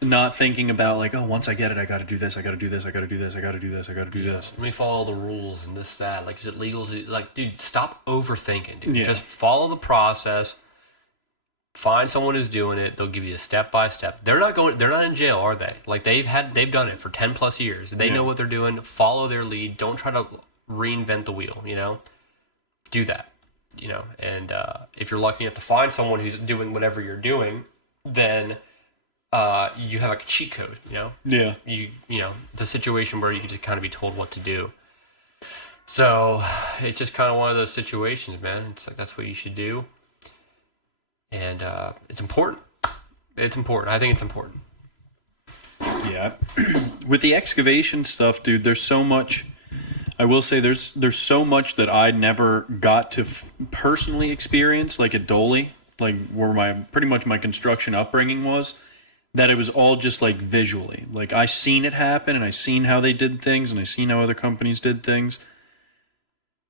Not thinking about like, oh, once I get it, I got to do this, I got to do this, I got to do this, I got to do this, I got to do this. Let me follow the rules and this, that. Like, is it legal? Like, dude, stop overthinking, dude. Yeah. Just follow the process. Find someone who's doing it. They'll give you a step by step. They're not in jail, are they? Like, they've done it for 10 plus years. They know what they're doing. Follow their lead. Don't try to reinvent the wheel, you know? Do that, you know? And if you're lucky enough to find someone who's doing whatever you're doing, then you have like a cheat code, you know? Yeah. You know, it's a situation where you can just kind of be told what to do. So it's just kind of one of those situations, man. It's like, that's what you should do. And it's important. It's important. I think it's important. Yeah. With the excavation stuff, dude, there's so much. I will say there's so much that I never got to personally experience, like at Dolly, like where pretty much my construction upbringing was, that it was all just like visually. Like I seen it happen and I seen how they did things and I seen how other companies did things.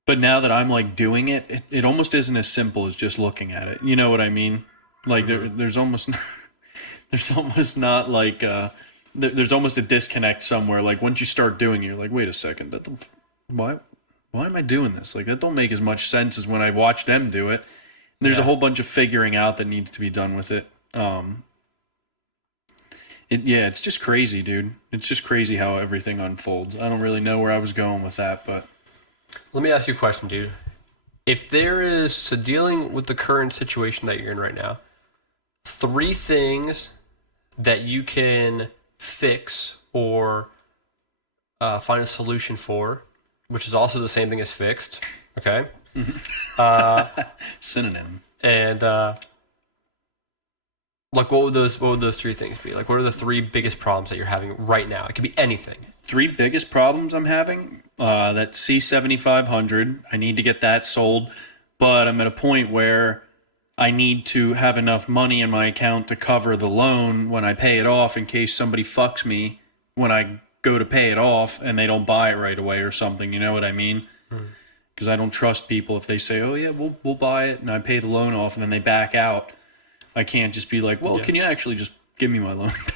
But now that I'm like doing it, it almost isn't as simple as just looking at it. You know what I mean? Like there's almost there's almost not like there's almost a disconnect somewhere. Like once you start doing it, you're like, wait a second, why am I doing this? Like that don't make as much sense as when I watch them do it. And there's a whole bunch of figuring out that needs to be done with it. It's just crazy, dude. It's just crazy how everything unfolds. I don't really know where I was going with that, but Let me ask you a question, dude. If there is, so dealing with the current situation that you're in right now, 3 things that you can fix or find a solution for, which is also the same thing as fixed, okay? synonym. And like, what would those 3 things be? Like, what are the 3 biggest problems that you're having right now? It could be anything. 3 biggest problems I'm having, that C7500, I need to get that sold, but I'm at a point where I need to have enough money in my account to cover the loan when I pay it off in case somebody fucks me when I go to pay it off and they don't buy it right away or something, you know what I mean? Because I don't trust people if they say, oh yeah, we'll buy it, and I pay the loan off and then they back out. I can't just be like, well, can you actually just give me my loan back?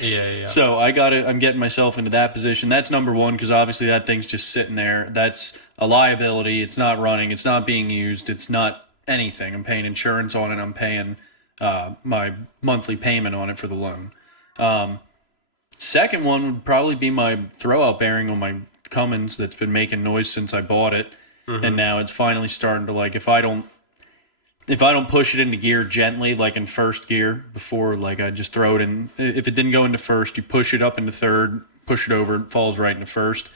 Yeah. So I'm getting myself into that position. That's number 1, because obviously that thing's just sitting there. That's a liability. It's not running. It's not being used. It's not anything. I'm paying insurance on it. I'm paying my monthly payment on it for the loan. Second one would probably be my throwout bearing on my Cummins that's been making noise since I bought it. And now it's finally starting to, like, if I don't push it into gear gently, like in first gear, before, like, I just throw it in. If it didn't go into first, you push it up into third, push it over, it falls right into first.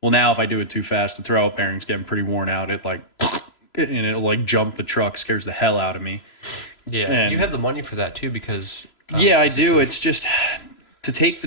Well, now if I do it too fast, the throwout bearing's getting pretty worn out. It, like, and it'll, like, jump the truck, scares the hell out of me. Yeah, and you have the money for that, too, because... yeah, I do. It's just... to take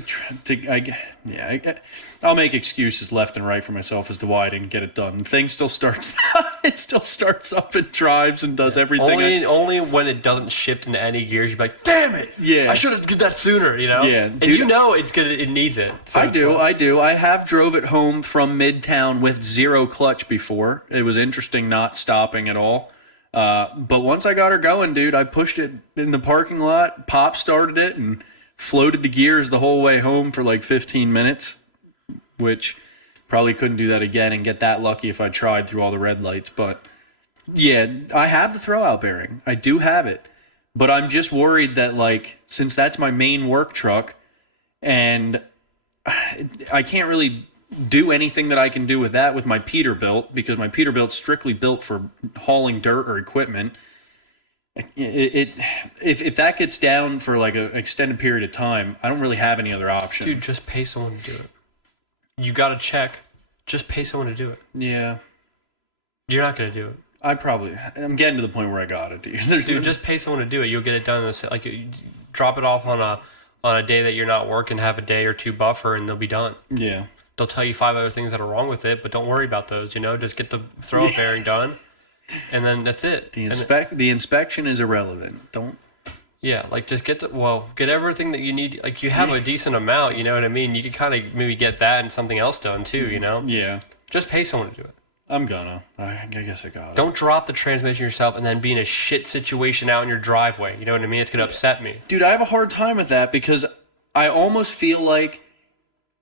I'll make excuses left and right for myself as to why I didn't get it done. The thing still starts. It still starts up and drives and does everything. Only when it doesn't shift into any gears, you're like, damn it! Yeah, I should have did that sooner. You know. Yeah, and dude, you know it needs it. So I do. I have drove it home from Midtown with 0 clutch before. It was interesting not stopping at all. But once I got her going, dude, I pushed it in the parking lot, pop started it, and floated the gears the whole way home for like 15 minutes, which probably couldn't do that again and get that lucky if I tried through all the red lights. But yeah, I have the throwout bearing. I do have it. But I'm just worried that, like, since that's my main work truck and I can't really do anything that I can do with that with my Peterbilt, because my Peterbilt's strictly built for hauling dirt or equipment. If that gets down for like an extended period of time, I don't really have any other option. Dude, just pay someone to do it. You got to check. Just pay someone to do it. Yeah. You're not going to do it. I'm getting to the point where I got it, dude. Dude, just pay someone to do it. You'll get it done. Like, you drop it off on a day that you're not working, have a day or 2 buffer, and they'll be done. Yeah. They'll tell you 5 other things that are wrong with it, but don't worry about those, you know? Just get the throwout bearing done. And then that's it. The inspection is irrelevant. Don't. Yeah, like just get everything that you need. Like, you have a decent amount, you know what I mean? You could kind of maybe get that and something else done too, you know? Yeah. Just pay someone to do it. I'm gonna. I guess I got it. Don't drop the transmission yourself and then be in a shit situation out in your driveway. You know what I mean? It's gonna upset me. Dude, I have a hard time with that because I almost feel like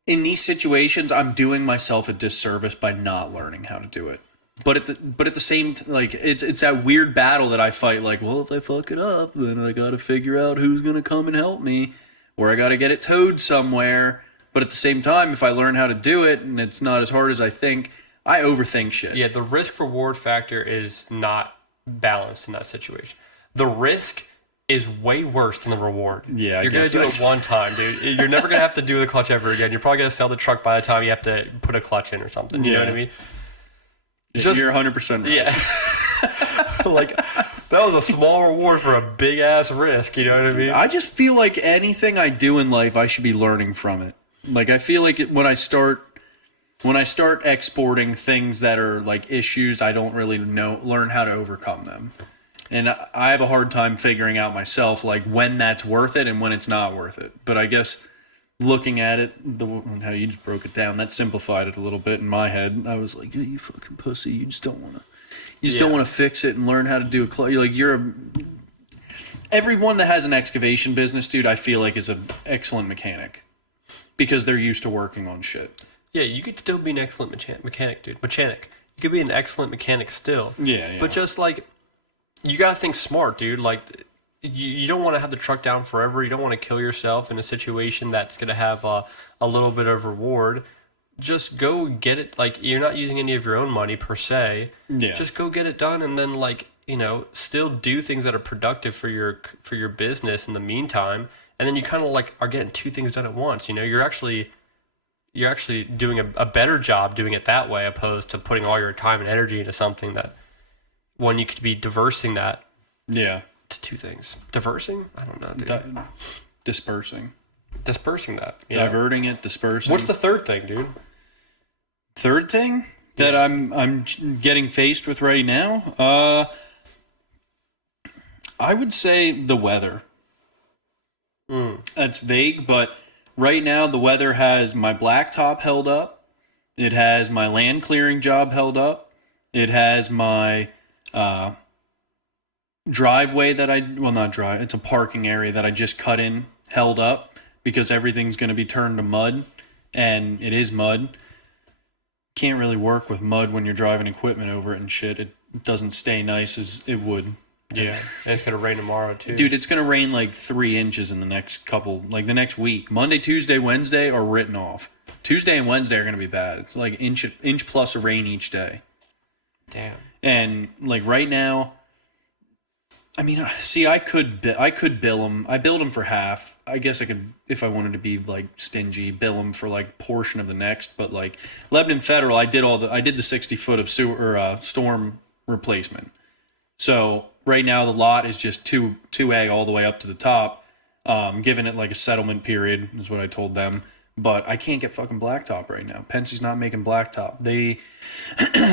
in these situations I'm doing myself a disservice by not learning how to do it. But at the same like it's that weird battle that I fight. Like, well, if I fuck it up, then I got to figure out who's gonna come and help me, or I got to get it towed somewhere. But at the same time, if I learn how to do it and it's not as hard as I think, I overthink shit. Yeah, the risk reward factor is not balanced in that situation. The risk is way worse than the reward. Yeah, you're gonna do it one time, dude. You're never gonna have to do the clutch ever again. You're probably gonna sell the truck by the time you have to put a clutch in or something. You know what I mean? You're 100% right. Yeah. Like, that was a small reward for a big ass risk, you know what I mean? I just feel like anything I do in life, I should be learning from it. Like, I feel like when I start exporting things that are like issues, I don't really learn how to overcome them. And I have a hard time figuring out myself, like, when that's worth it and when it's not worth it. But I guess looking at it, how you just broke it down, that simplified it a little bit in my head. I was like, you fucking pussy, you just don't want to. You just don't want to fix it and learn how to do everyone that has an excavation business, dude, I feel like is an excellent mechanic because they're used to working on shit. Yeah, you could still be an excellent mechanic, dude. Mechanic. You could be an excellent mechanic still. Yeah. But just like, you gotta think smart, dude. Like, you don't want to have the truck down forever. You don't want to kill yourself in a situation that's gonna have a little bit of reward. Just go get it. Like, you're not using any of your own money per se. Yeah. Just go get it done, and then, like, still do things that are productive for your business in the meantime. And then you kind of like are getting two things done at once. You're actually doing a better job doing it that way, opposed to putting all your time and energy into something that when you could be diversing that. Yeah. To two things. Diversing? I don't know, dude. Dispersing that. Diverting it, dispersing. What's the third thing, dude? Third thing that I'm getting faced with right now? I would say the weather. That's vague, but right now the weather has my blacktop held up. It has my land clearing job held up. It has my driveway it's a parking area that I just cut in held up because everything's going to be turned to mud, and it is mud. Can't really work with mud when you're driving equipment over it and shit. It doesn't stay nice as it would. Yeah, and it's gonna rain tomorrow too. Dude, it's gonna rain like 3 inches in the next the next week. Monday, Tuesday, Wednesday are written off. Tuesday and Wednesday are gonna be bad. It's like inch plus of rain each day. Damn. And like right now, I mean, see, I could bill them. I billed them for half. I guess I could, if I wanted to be like stingy, bill them for like portion of the next. But like Lebanon Federal, I did the 60 foot of sewer storm replacement. So right now the lot is just 2A all the way up to the top. Giving it like a settlement period is what I told them. But I can't get fucking blacktop right now. Pensy's not making blacktop. They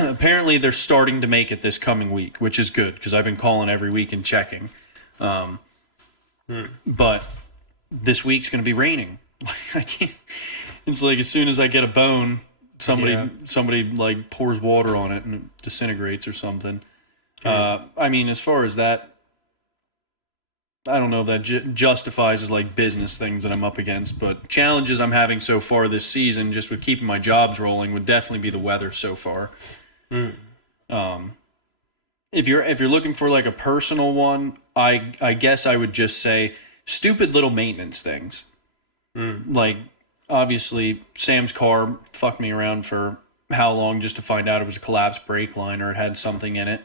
apparently they're starting to make it this coming week, which is good because I've been calling every week and checking. But this week's going to be raining. I can't. It's like as soon as I get a bone, somebody like pours water on it and it disintegrates or something. I mean, as far as that, I don't know if that justifies as like business things that I'm up against, but challenges I'm having so far this season, just with keeping my jobs rolling, would definitely be the weather so far. If you're looking for like a personal one, I guess I would just say stupid little maintenance things. Like obviously Sam's car fucked me around for how long just to find out it was a collapsed brake line or it had something in it.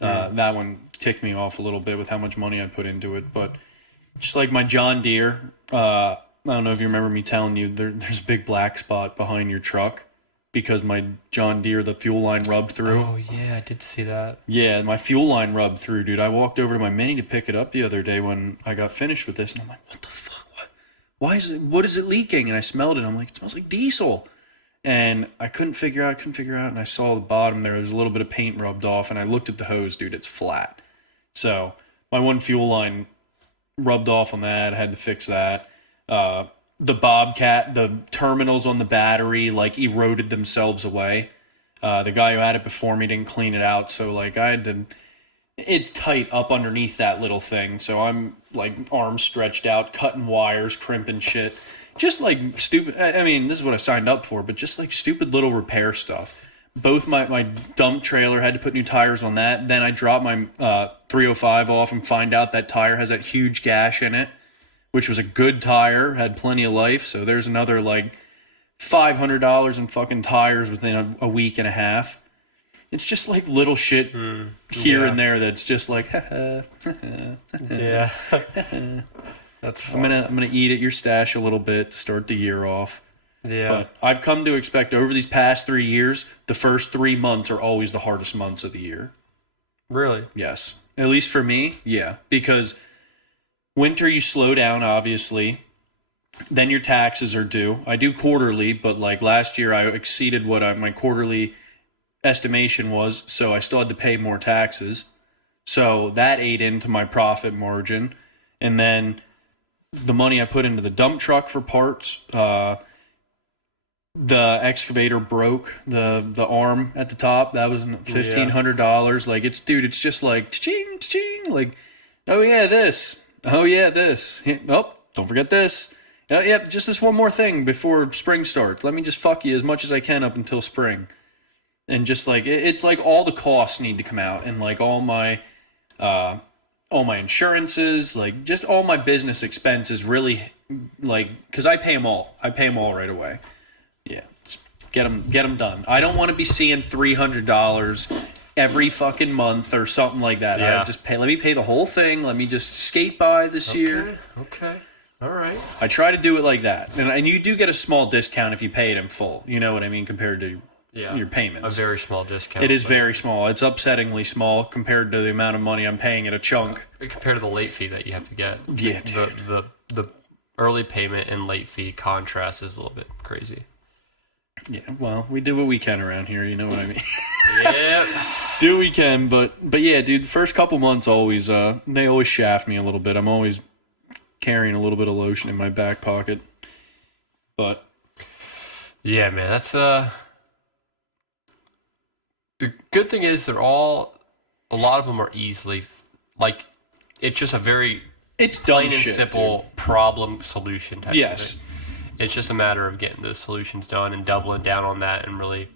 That one ticked me off a little bit with how much money I put into it. But just like my John Deere, I don't know if you remember me telling you, there's a big black spot behind your truck because my John Deere, the fuel line rubbed through. Oh, yeah, I did see that. Yeah, my fuel line rubbed through, dude. I walked over to my Mini to pick it up the other day when I got finished with this, and I'm like, what the fuck? What is it leaking? And I smelled it. I'm like, it smells like diesel. And I couldn't figure out, and I saw the bottom there was a little bit of paint rubbed off, and I looked at the hose, dude, it's flat. So my one fuel line rubbed off on that. I had to fix that. The Bobcat, the terminals on the battery, like, eroded themselves away. The guy who had it before me didn't clean it out, so, like, I had to... It's tight up underneath that little thing, so I'm, like, arms stretched out, cutting wires, crimping shit. Just like stupid, I mean, this is what I signed up for, but just like stupid little repair stuff. Both my dump trailer had to put new tires on that. Then I dropped my 305 off and find out that tire has that huge gash in it, which was a good tire, had plenty of life. So there's another like $500 in fucking tires within a week and a half. It's just like little shit here and there that's just like, yeah. That's fun. I'm gonna eat at your stash a little bit to start the year off. Yeah. But I've come to expect over these past 3 years, the first 3 months are always the hardest months of the year. Really? Yes. At least for me, yeah. Because winter you slow down, obviously. Then your taxes are due. I do quarterly, but like last year I exceeded what my quarterly estimation was, so I still had to pay more taxes. So that ate into my profit margin. And then the money I put into the dump truck for parts, the excavator broke the arm at the top. That was $1,500. Like it's just like ching ching. Like, oh yeah, this. Oh yeah, this. Oh, don't forget this. Yep, just this one more thing before spring starts. Let me just fuck you as much as I can up until spring. And just like it's like all the costs need to come out, and like all my insurances, like just all my business expenses, really, like, because I pay them all. I pay them all right away. Yeah, just get them done. I don't want to be seeing $300 every fucking month or something like that. Yeah. Let me pay the whole thing. Let me just skate by this year. Okay. All right. I try to do it like that, and you do get a small discount if you pay it in full. You know what I mean, compared to your payments. A very small discount. It is very small. It's upsettingly small compared to the amount of money I'm paying at a chunk. Compared to the late fee that you have to get. Yeah, the early payment and late fee contrast is a little bit crazy. Yeah, well, we do what we can around here, you know what I mean? Yeah. Do what we can, but yeah, dude, the first couple months always, they always shaft me a little bit. I'm always carrying a little bit of lotion in my back pocket. But yeah, man, that's the good thing is a lot of them are easily, like, it's just a very it's plain dumb and shit, simple dude. problem solution type Yes. of thing. It's just a matter of getting those solutions done and doubling down on that and really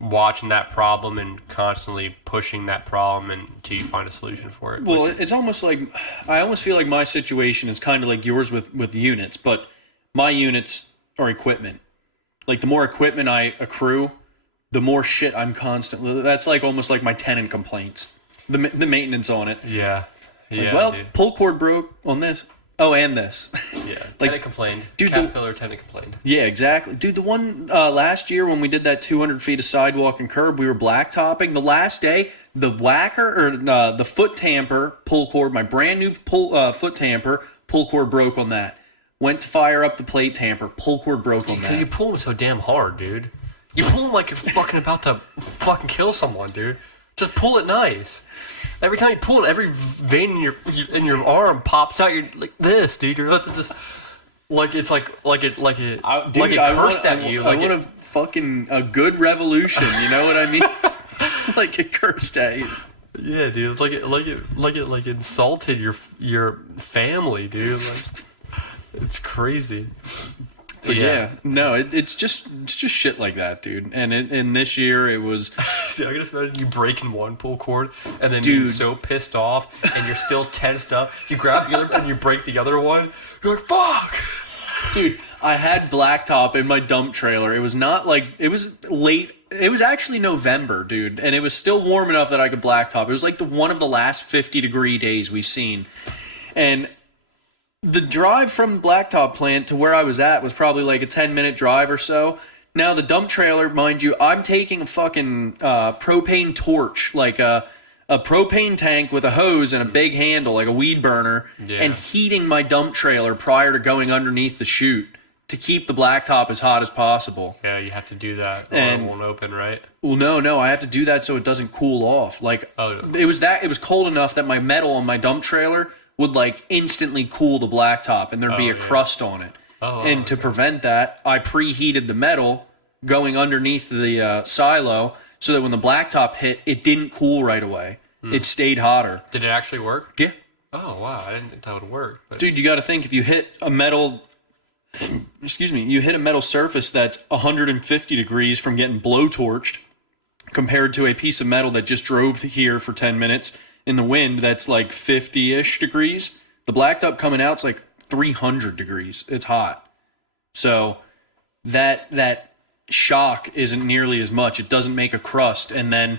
watching that problem and constantly pushing that problem until you find a solution for it. Well, it's almost like, I almost feel like my situation is kind of like yours with units, but my units are equipment. Like, the more equipment I accrue, the more shit I'm constantly, that's like almost like my tenant complaints. The maintenance on it. Yeah. It's Yeah. like, well, dude. pull cord broke on this. Oh, and this. Yeah. like, Tenant complained. dude, Caterpillar tenant complained. Yeah, exactly. Dude, the one last year when we did that 200 feet of sidewalk and curb, we were blacktopping. The last day, the whacker, or the foot tamper pull cord, my brand new foot tamper, pull cord broke on that. Went to fire up the plate tamper, pull cord broke on Because that. you pull them so damn hard, dude. You pull them like you're fucking about to fucking kill someone, dude. Just pull it nice. Every time you pull it, every vein in your arm pops out. You're like this, dude. You're just like it's like it cursed at you. I want a fucking a good revolution. You know what I mean? Like it cursed at you. Yeah, dude. It's like it insulted your family, dude. Like, it's crazy. But yeah, no, it's just shit like that, dude. And this year it was. Dude, I can just imagine you breaking one pull cord and then Dude. being so pissed off and you're still tensed up. You grab the other and you break the other one. You're like, fuck! Dude, I had blacktop in my dump trailer. It was not like, it was late. It was actually November, dude. And it was still warm enough that I could blacktop. It was like one of the last 50-degree days we've seen. And the drive from blacktop plant to where I was at was probably like a 10-minute drive or so. Now, the dump trailer, mind you, I'm taking a fucking propane torch, like a propane tank with a hose and a big handle, like a weed burner, and heating my dump trailer prior to going underneath the chute to keep the blacktop as hot as possible. Yeah, you have to do that or And- it won't open, right? Well, no, I have to do that so it doesn't cool off. Like, it was cold enough that my metal on my dump trailer would like instantly cool the blacktop and there'd be a crust on it. And to prevent that, I preheated the metal going underneath the silo so that when the blacktop hit, it didn't cool right away. It stayed hotter. Did it actually work? Yeah. Oh, wow. I didn't think that would work. But Dude, you got to think, if you hit a metal, you hit a metal surface that's 150 degrees from getting blowtorched compared to a piece of metal that just drove here for 10 minutes in the wind that's like 50-ish degrees, the blacktop coming out's like 300 degrees. It's hot. So that shock isn't nearly as much. It doesn't make a crust. And then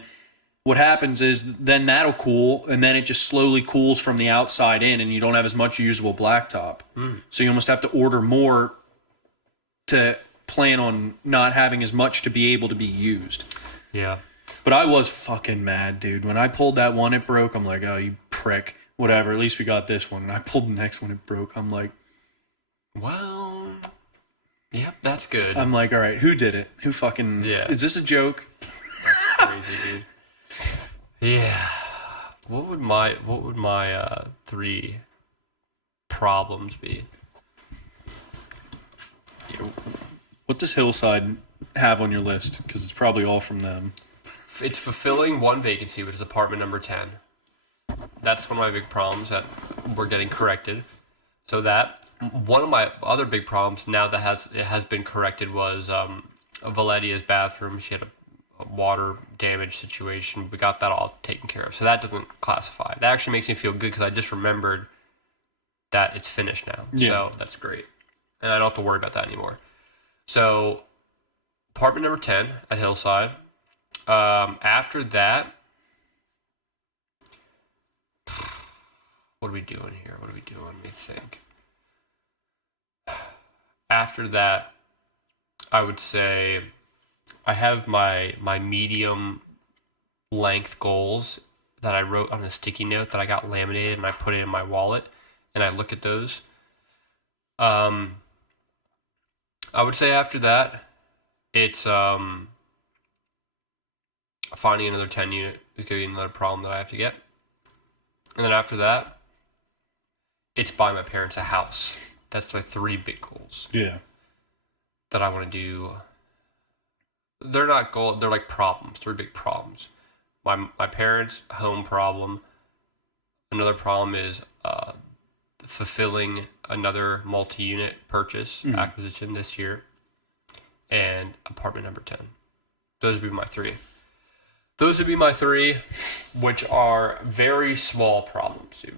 what happens is then that'll cool, and then it just slowly cools from the outside in, and you don't have as much usable blacktop. So you almost have to order more to plan on not having as much to be able to be used. yeah. But I was fucking mad, dude. When I pulled that one, it broke. I'm like, oh, you prick. Whatever, at least we got this one. And I pulled the next one, it broke. I'm like... Well, yep, that's good. I'm like, all right, who did it? Who fucking... Yeah. Is this a joke? That's crazy, dude. Yeah. what would my three problems be? What does Hillside have on your list? Because it's probably all from them. It's fulfilling one vacancy, which is apartment number 10. That's one of my big problems that we're getting corrected. So that one of my other big problems now that it has been corrected was Valedia's bathroom. She had a water damage situation. We got that all taken care of. So that doesn't classify. That actually makes me feel good because I just remembered that it's finished now. Yeah. So that's great. And I don't have to worry about that anymore. So apartment number 10 at Hillside. After that, what are we doing here? What are we doing? Let me think. After that, I would say I have my medium length goals that I wrote on a sticky note that I got laminated and I put it in my wallet and I look at those. I would say after that, it's finding another 10 unit is going to be another problem that I have to get. And then after that, it's buying my parents a house. That's my three big goals. Yeah. That I want to do. They're not goals, they're like problems. Three big problems. My parents' home problem. Another problem is fulfilling another multi-unit purchase acquisition this year. And apartment number 10. Those would be my three. Those would be my three, which are very small problems, dude.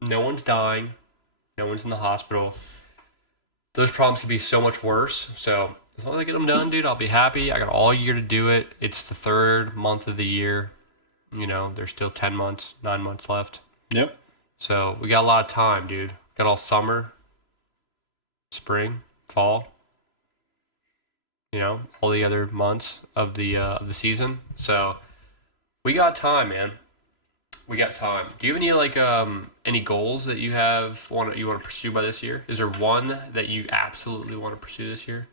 No one's dying. No one's in the hospital. Those problems could be so much worse. So as long as I get them done, dude, I'll be happy. I got all year to do it. It's the third month of the year. You know, there's still 9 months left. Yep. So we got a lot of time, dude. Got all summer, spring, fall. You know, all the other months of the season. So we got time, man. We got time. Do you have any goals that you want to pursue by this year? Is there one that you absolutely want to pursue this year?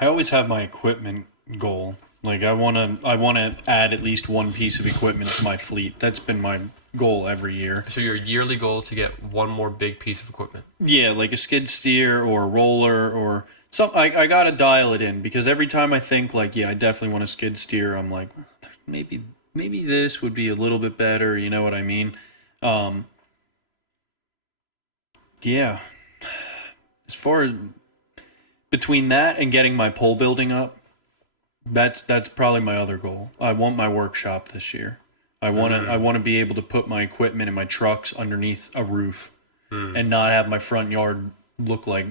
I always have my equipment goal. Like I want to add at least one piece of equipment to my fleet. That's been my goal every year. So your yearly goal is to get one more big piece of equipment. Yeah, like a skid steer or a roller or some. I gotta dial it in because every time I think like, yeah, I definitely want a skid steer, I'm like, maybe this would be a little bit better. You know what I mean? Yeah. As far as between that and getting my pole building up, that's probably my other goal. I want my workshop this year. I want to be able to put my equipment and my trucks underneath a roof and not have my front yard look like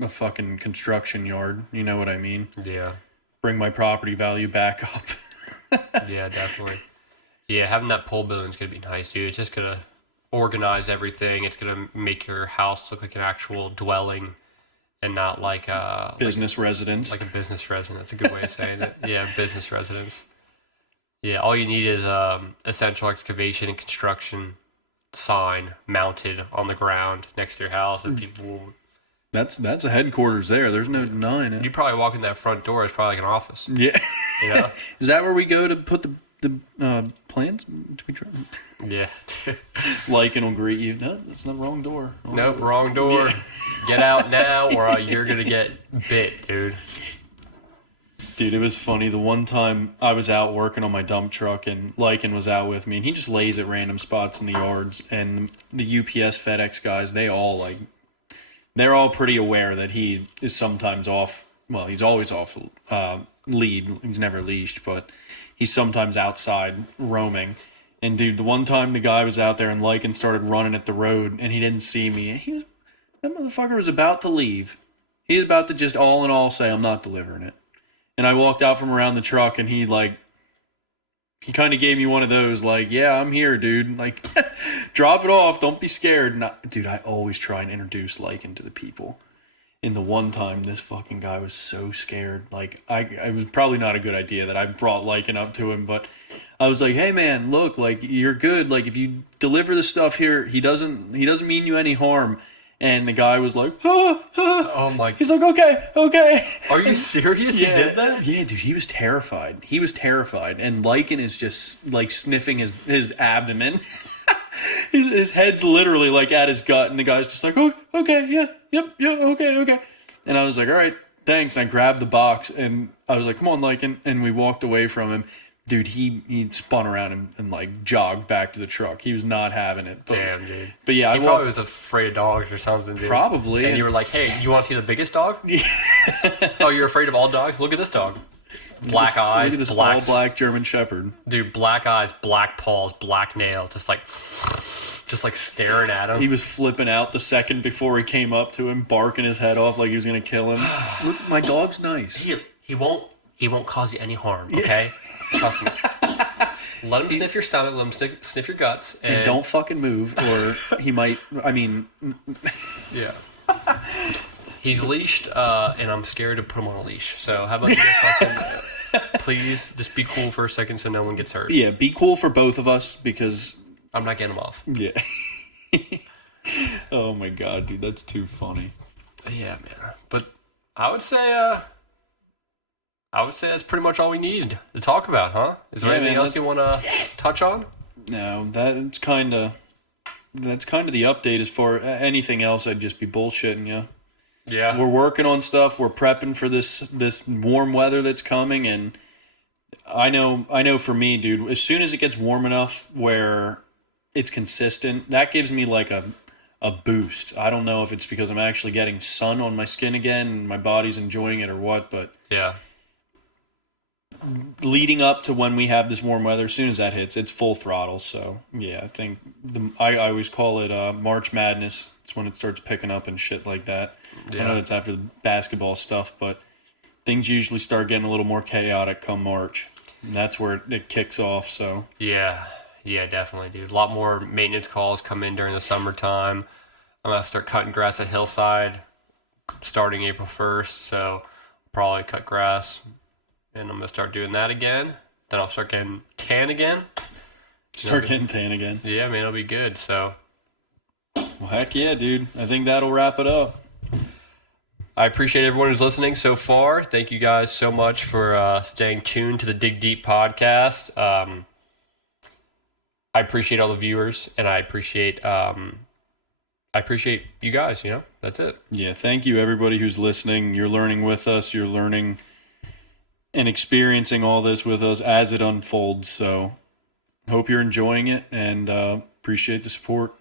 a fucking construction yard. You know what I mean? Yeah. Bring my property value back up. Yeah, definitely. Yeah, having that pole building is going to be nice, dude. It's just going to organize everything. It's going to make your house look like an actual dwelling and not like a business residence. Like a business residence. That's a good way of saying it. Yeah, business residence. Yeah, all you need is essential excavation and construction sign mounted on the ground next to your house, and people will... That's a headquarters there. There's no denying it. You probably walk in that front door. It's probably like an office. Yeah. You know? Is that where we go to put the plans to be tried? Yeah. Lycan will greet you. No, that's not the wrong door. Nope, wrong door. Yeah. Get out now, or you're gonna get bit, dude. Dude, it was funny. The one time I was out working on my dump truck and Lycan was out with me, and he just lays at random spots in the yards. And the UPS FedEx guys, they're all pretty aware that he is sometimes off. Well, he's always off lead. He's never leashed, but he's sometimes outside roaming. And dude, the one time the guy was out there and Lycan started running at the road and he didn't see me. That motherfucker was about to leave. He was about to just all in all say, I'm not delivering it. And I walked out from around the truck and he kind of gave me one of those, like, yeah, I'm here, dude. Like, drop it off. Don't be scared. And dude, I always try and introduce Lycan to the people. And the one time this fucking guy was so scared. Like, it was probably not a good idea that I brought Lycan up to him, but I was like, hey man, look, like, you're good. Like, if you deliver the stuff here, he doesn't mean you any harm. And the guy was like, ah, ah. Oh my! He's like, okay. Are you serious? Yeah, He did that? Yeah, dude, he was terrified. And Lycan is just like sniffing his abdomen. His head's literally like at his gut, and the guy's just like, oh, okay, yeah, yep, okay. And I was like, all right, thanks. And I grabbed the box, and I was like, come on, Lycan. And we walked away from him. Dude, he spun around and like jogged back to the truck. He was not having it. Damn, dude. But yeah, He probably was afraid of dogs or something, dude. Probably. And you were like, hey, you want to see the biggest dog? Oh, you're afraid of all dogs? Look at this dog. Black eyes, look at this black, all-black German Shepherd. Dude, black eyes, black paws, black nails, just like staring at him. He was flipping out the second before he came up to him, barking his head off like he was gonna kill him. Look, my dog's nice. He won't cause you any harm, okay? Trust me. Let him sniff your stomach, let him sniff your guts, and don't fucking move, or he might. I mean, yeah. He's leashed, and I'm scared to put him on a leash. So how about you guys fucking please just be cool for a second so no one gets hurt. Yeah, be cool for both of us because I'm not getting him off. Yeah. Oh my god, dude, that's too funny. Yeah, man. But I would say that's pretty much all we need to talk about, huh? Is there anything else you want to touch on? No, that's kind of the update. As far anything else, I'd just be bullshitting you. Yeah. We're working on stuff. We're prepping for this warm weather that's coming, and I know for me, dude, as soon as it gets warm enough where it's consistent, that gives me like a boost. I don't know if it's because I'm actually getting sun on my skin again and my body's enjoying it or what, but yeah. Leading up to when we have this warm weather, as soon as that hits, it's full throttle. So yeah, I think I always call it March Madness. It's when it starts picking up and shit like that. Yeah. I know it's after the basketball stuff, but things usually start getting a little more chaotic come March. And that's where it kicks off. So yeah, definitely, dude. A lot more maintenance calls come in during the summertime. I'm gonna start cutting grass at Hillside starting April 1st. So probably cut grass. And I'm going to start doing that again. Then I'll start getting tan again. Getting tan again. Yeah, man, it'll be good. So, well, heck yeah, dude. I think that'll wrap it up. I appreciate everyone who's listening so far. Thank you guys so much for staying tuned to the Dig Deep podcast. I appreciate all the viewers, and I appreciate you guys, you know? That's it. Yeah, thank you, everybody who's listening. You're learning with us. You're learning and experiencing all this with us as it unfolds. So hope you're enjoying it and appreciate the support.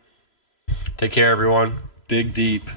Take care, everyone. Dig deep.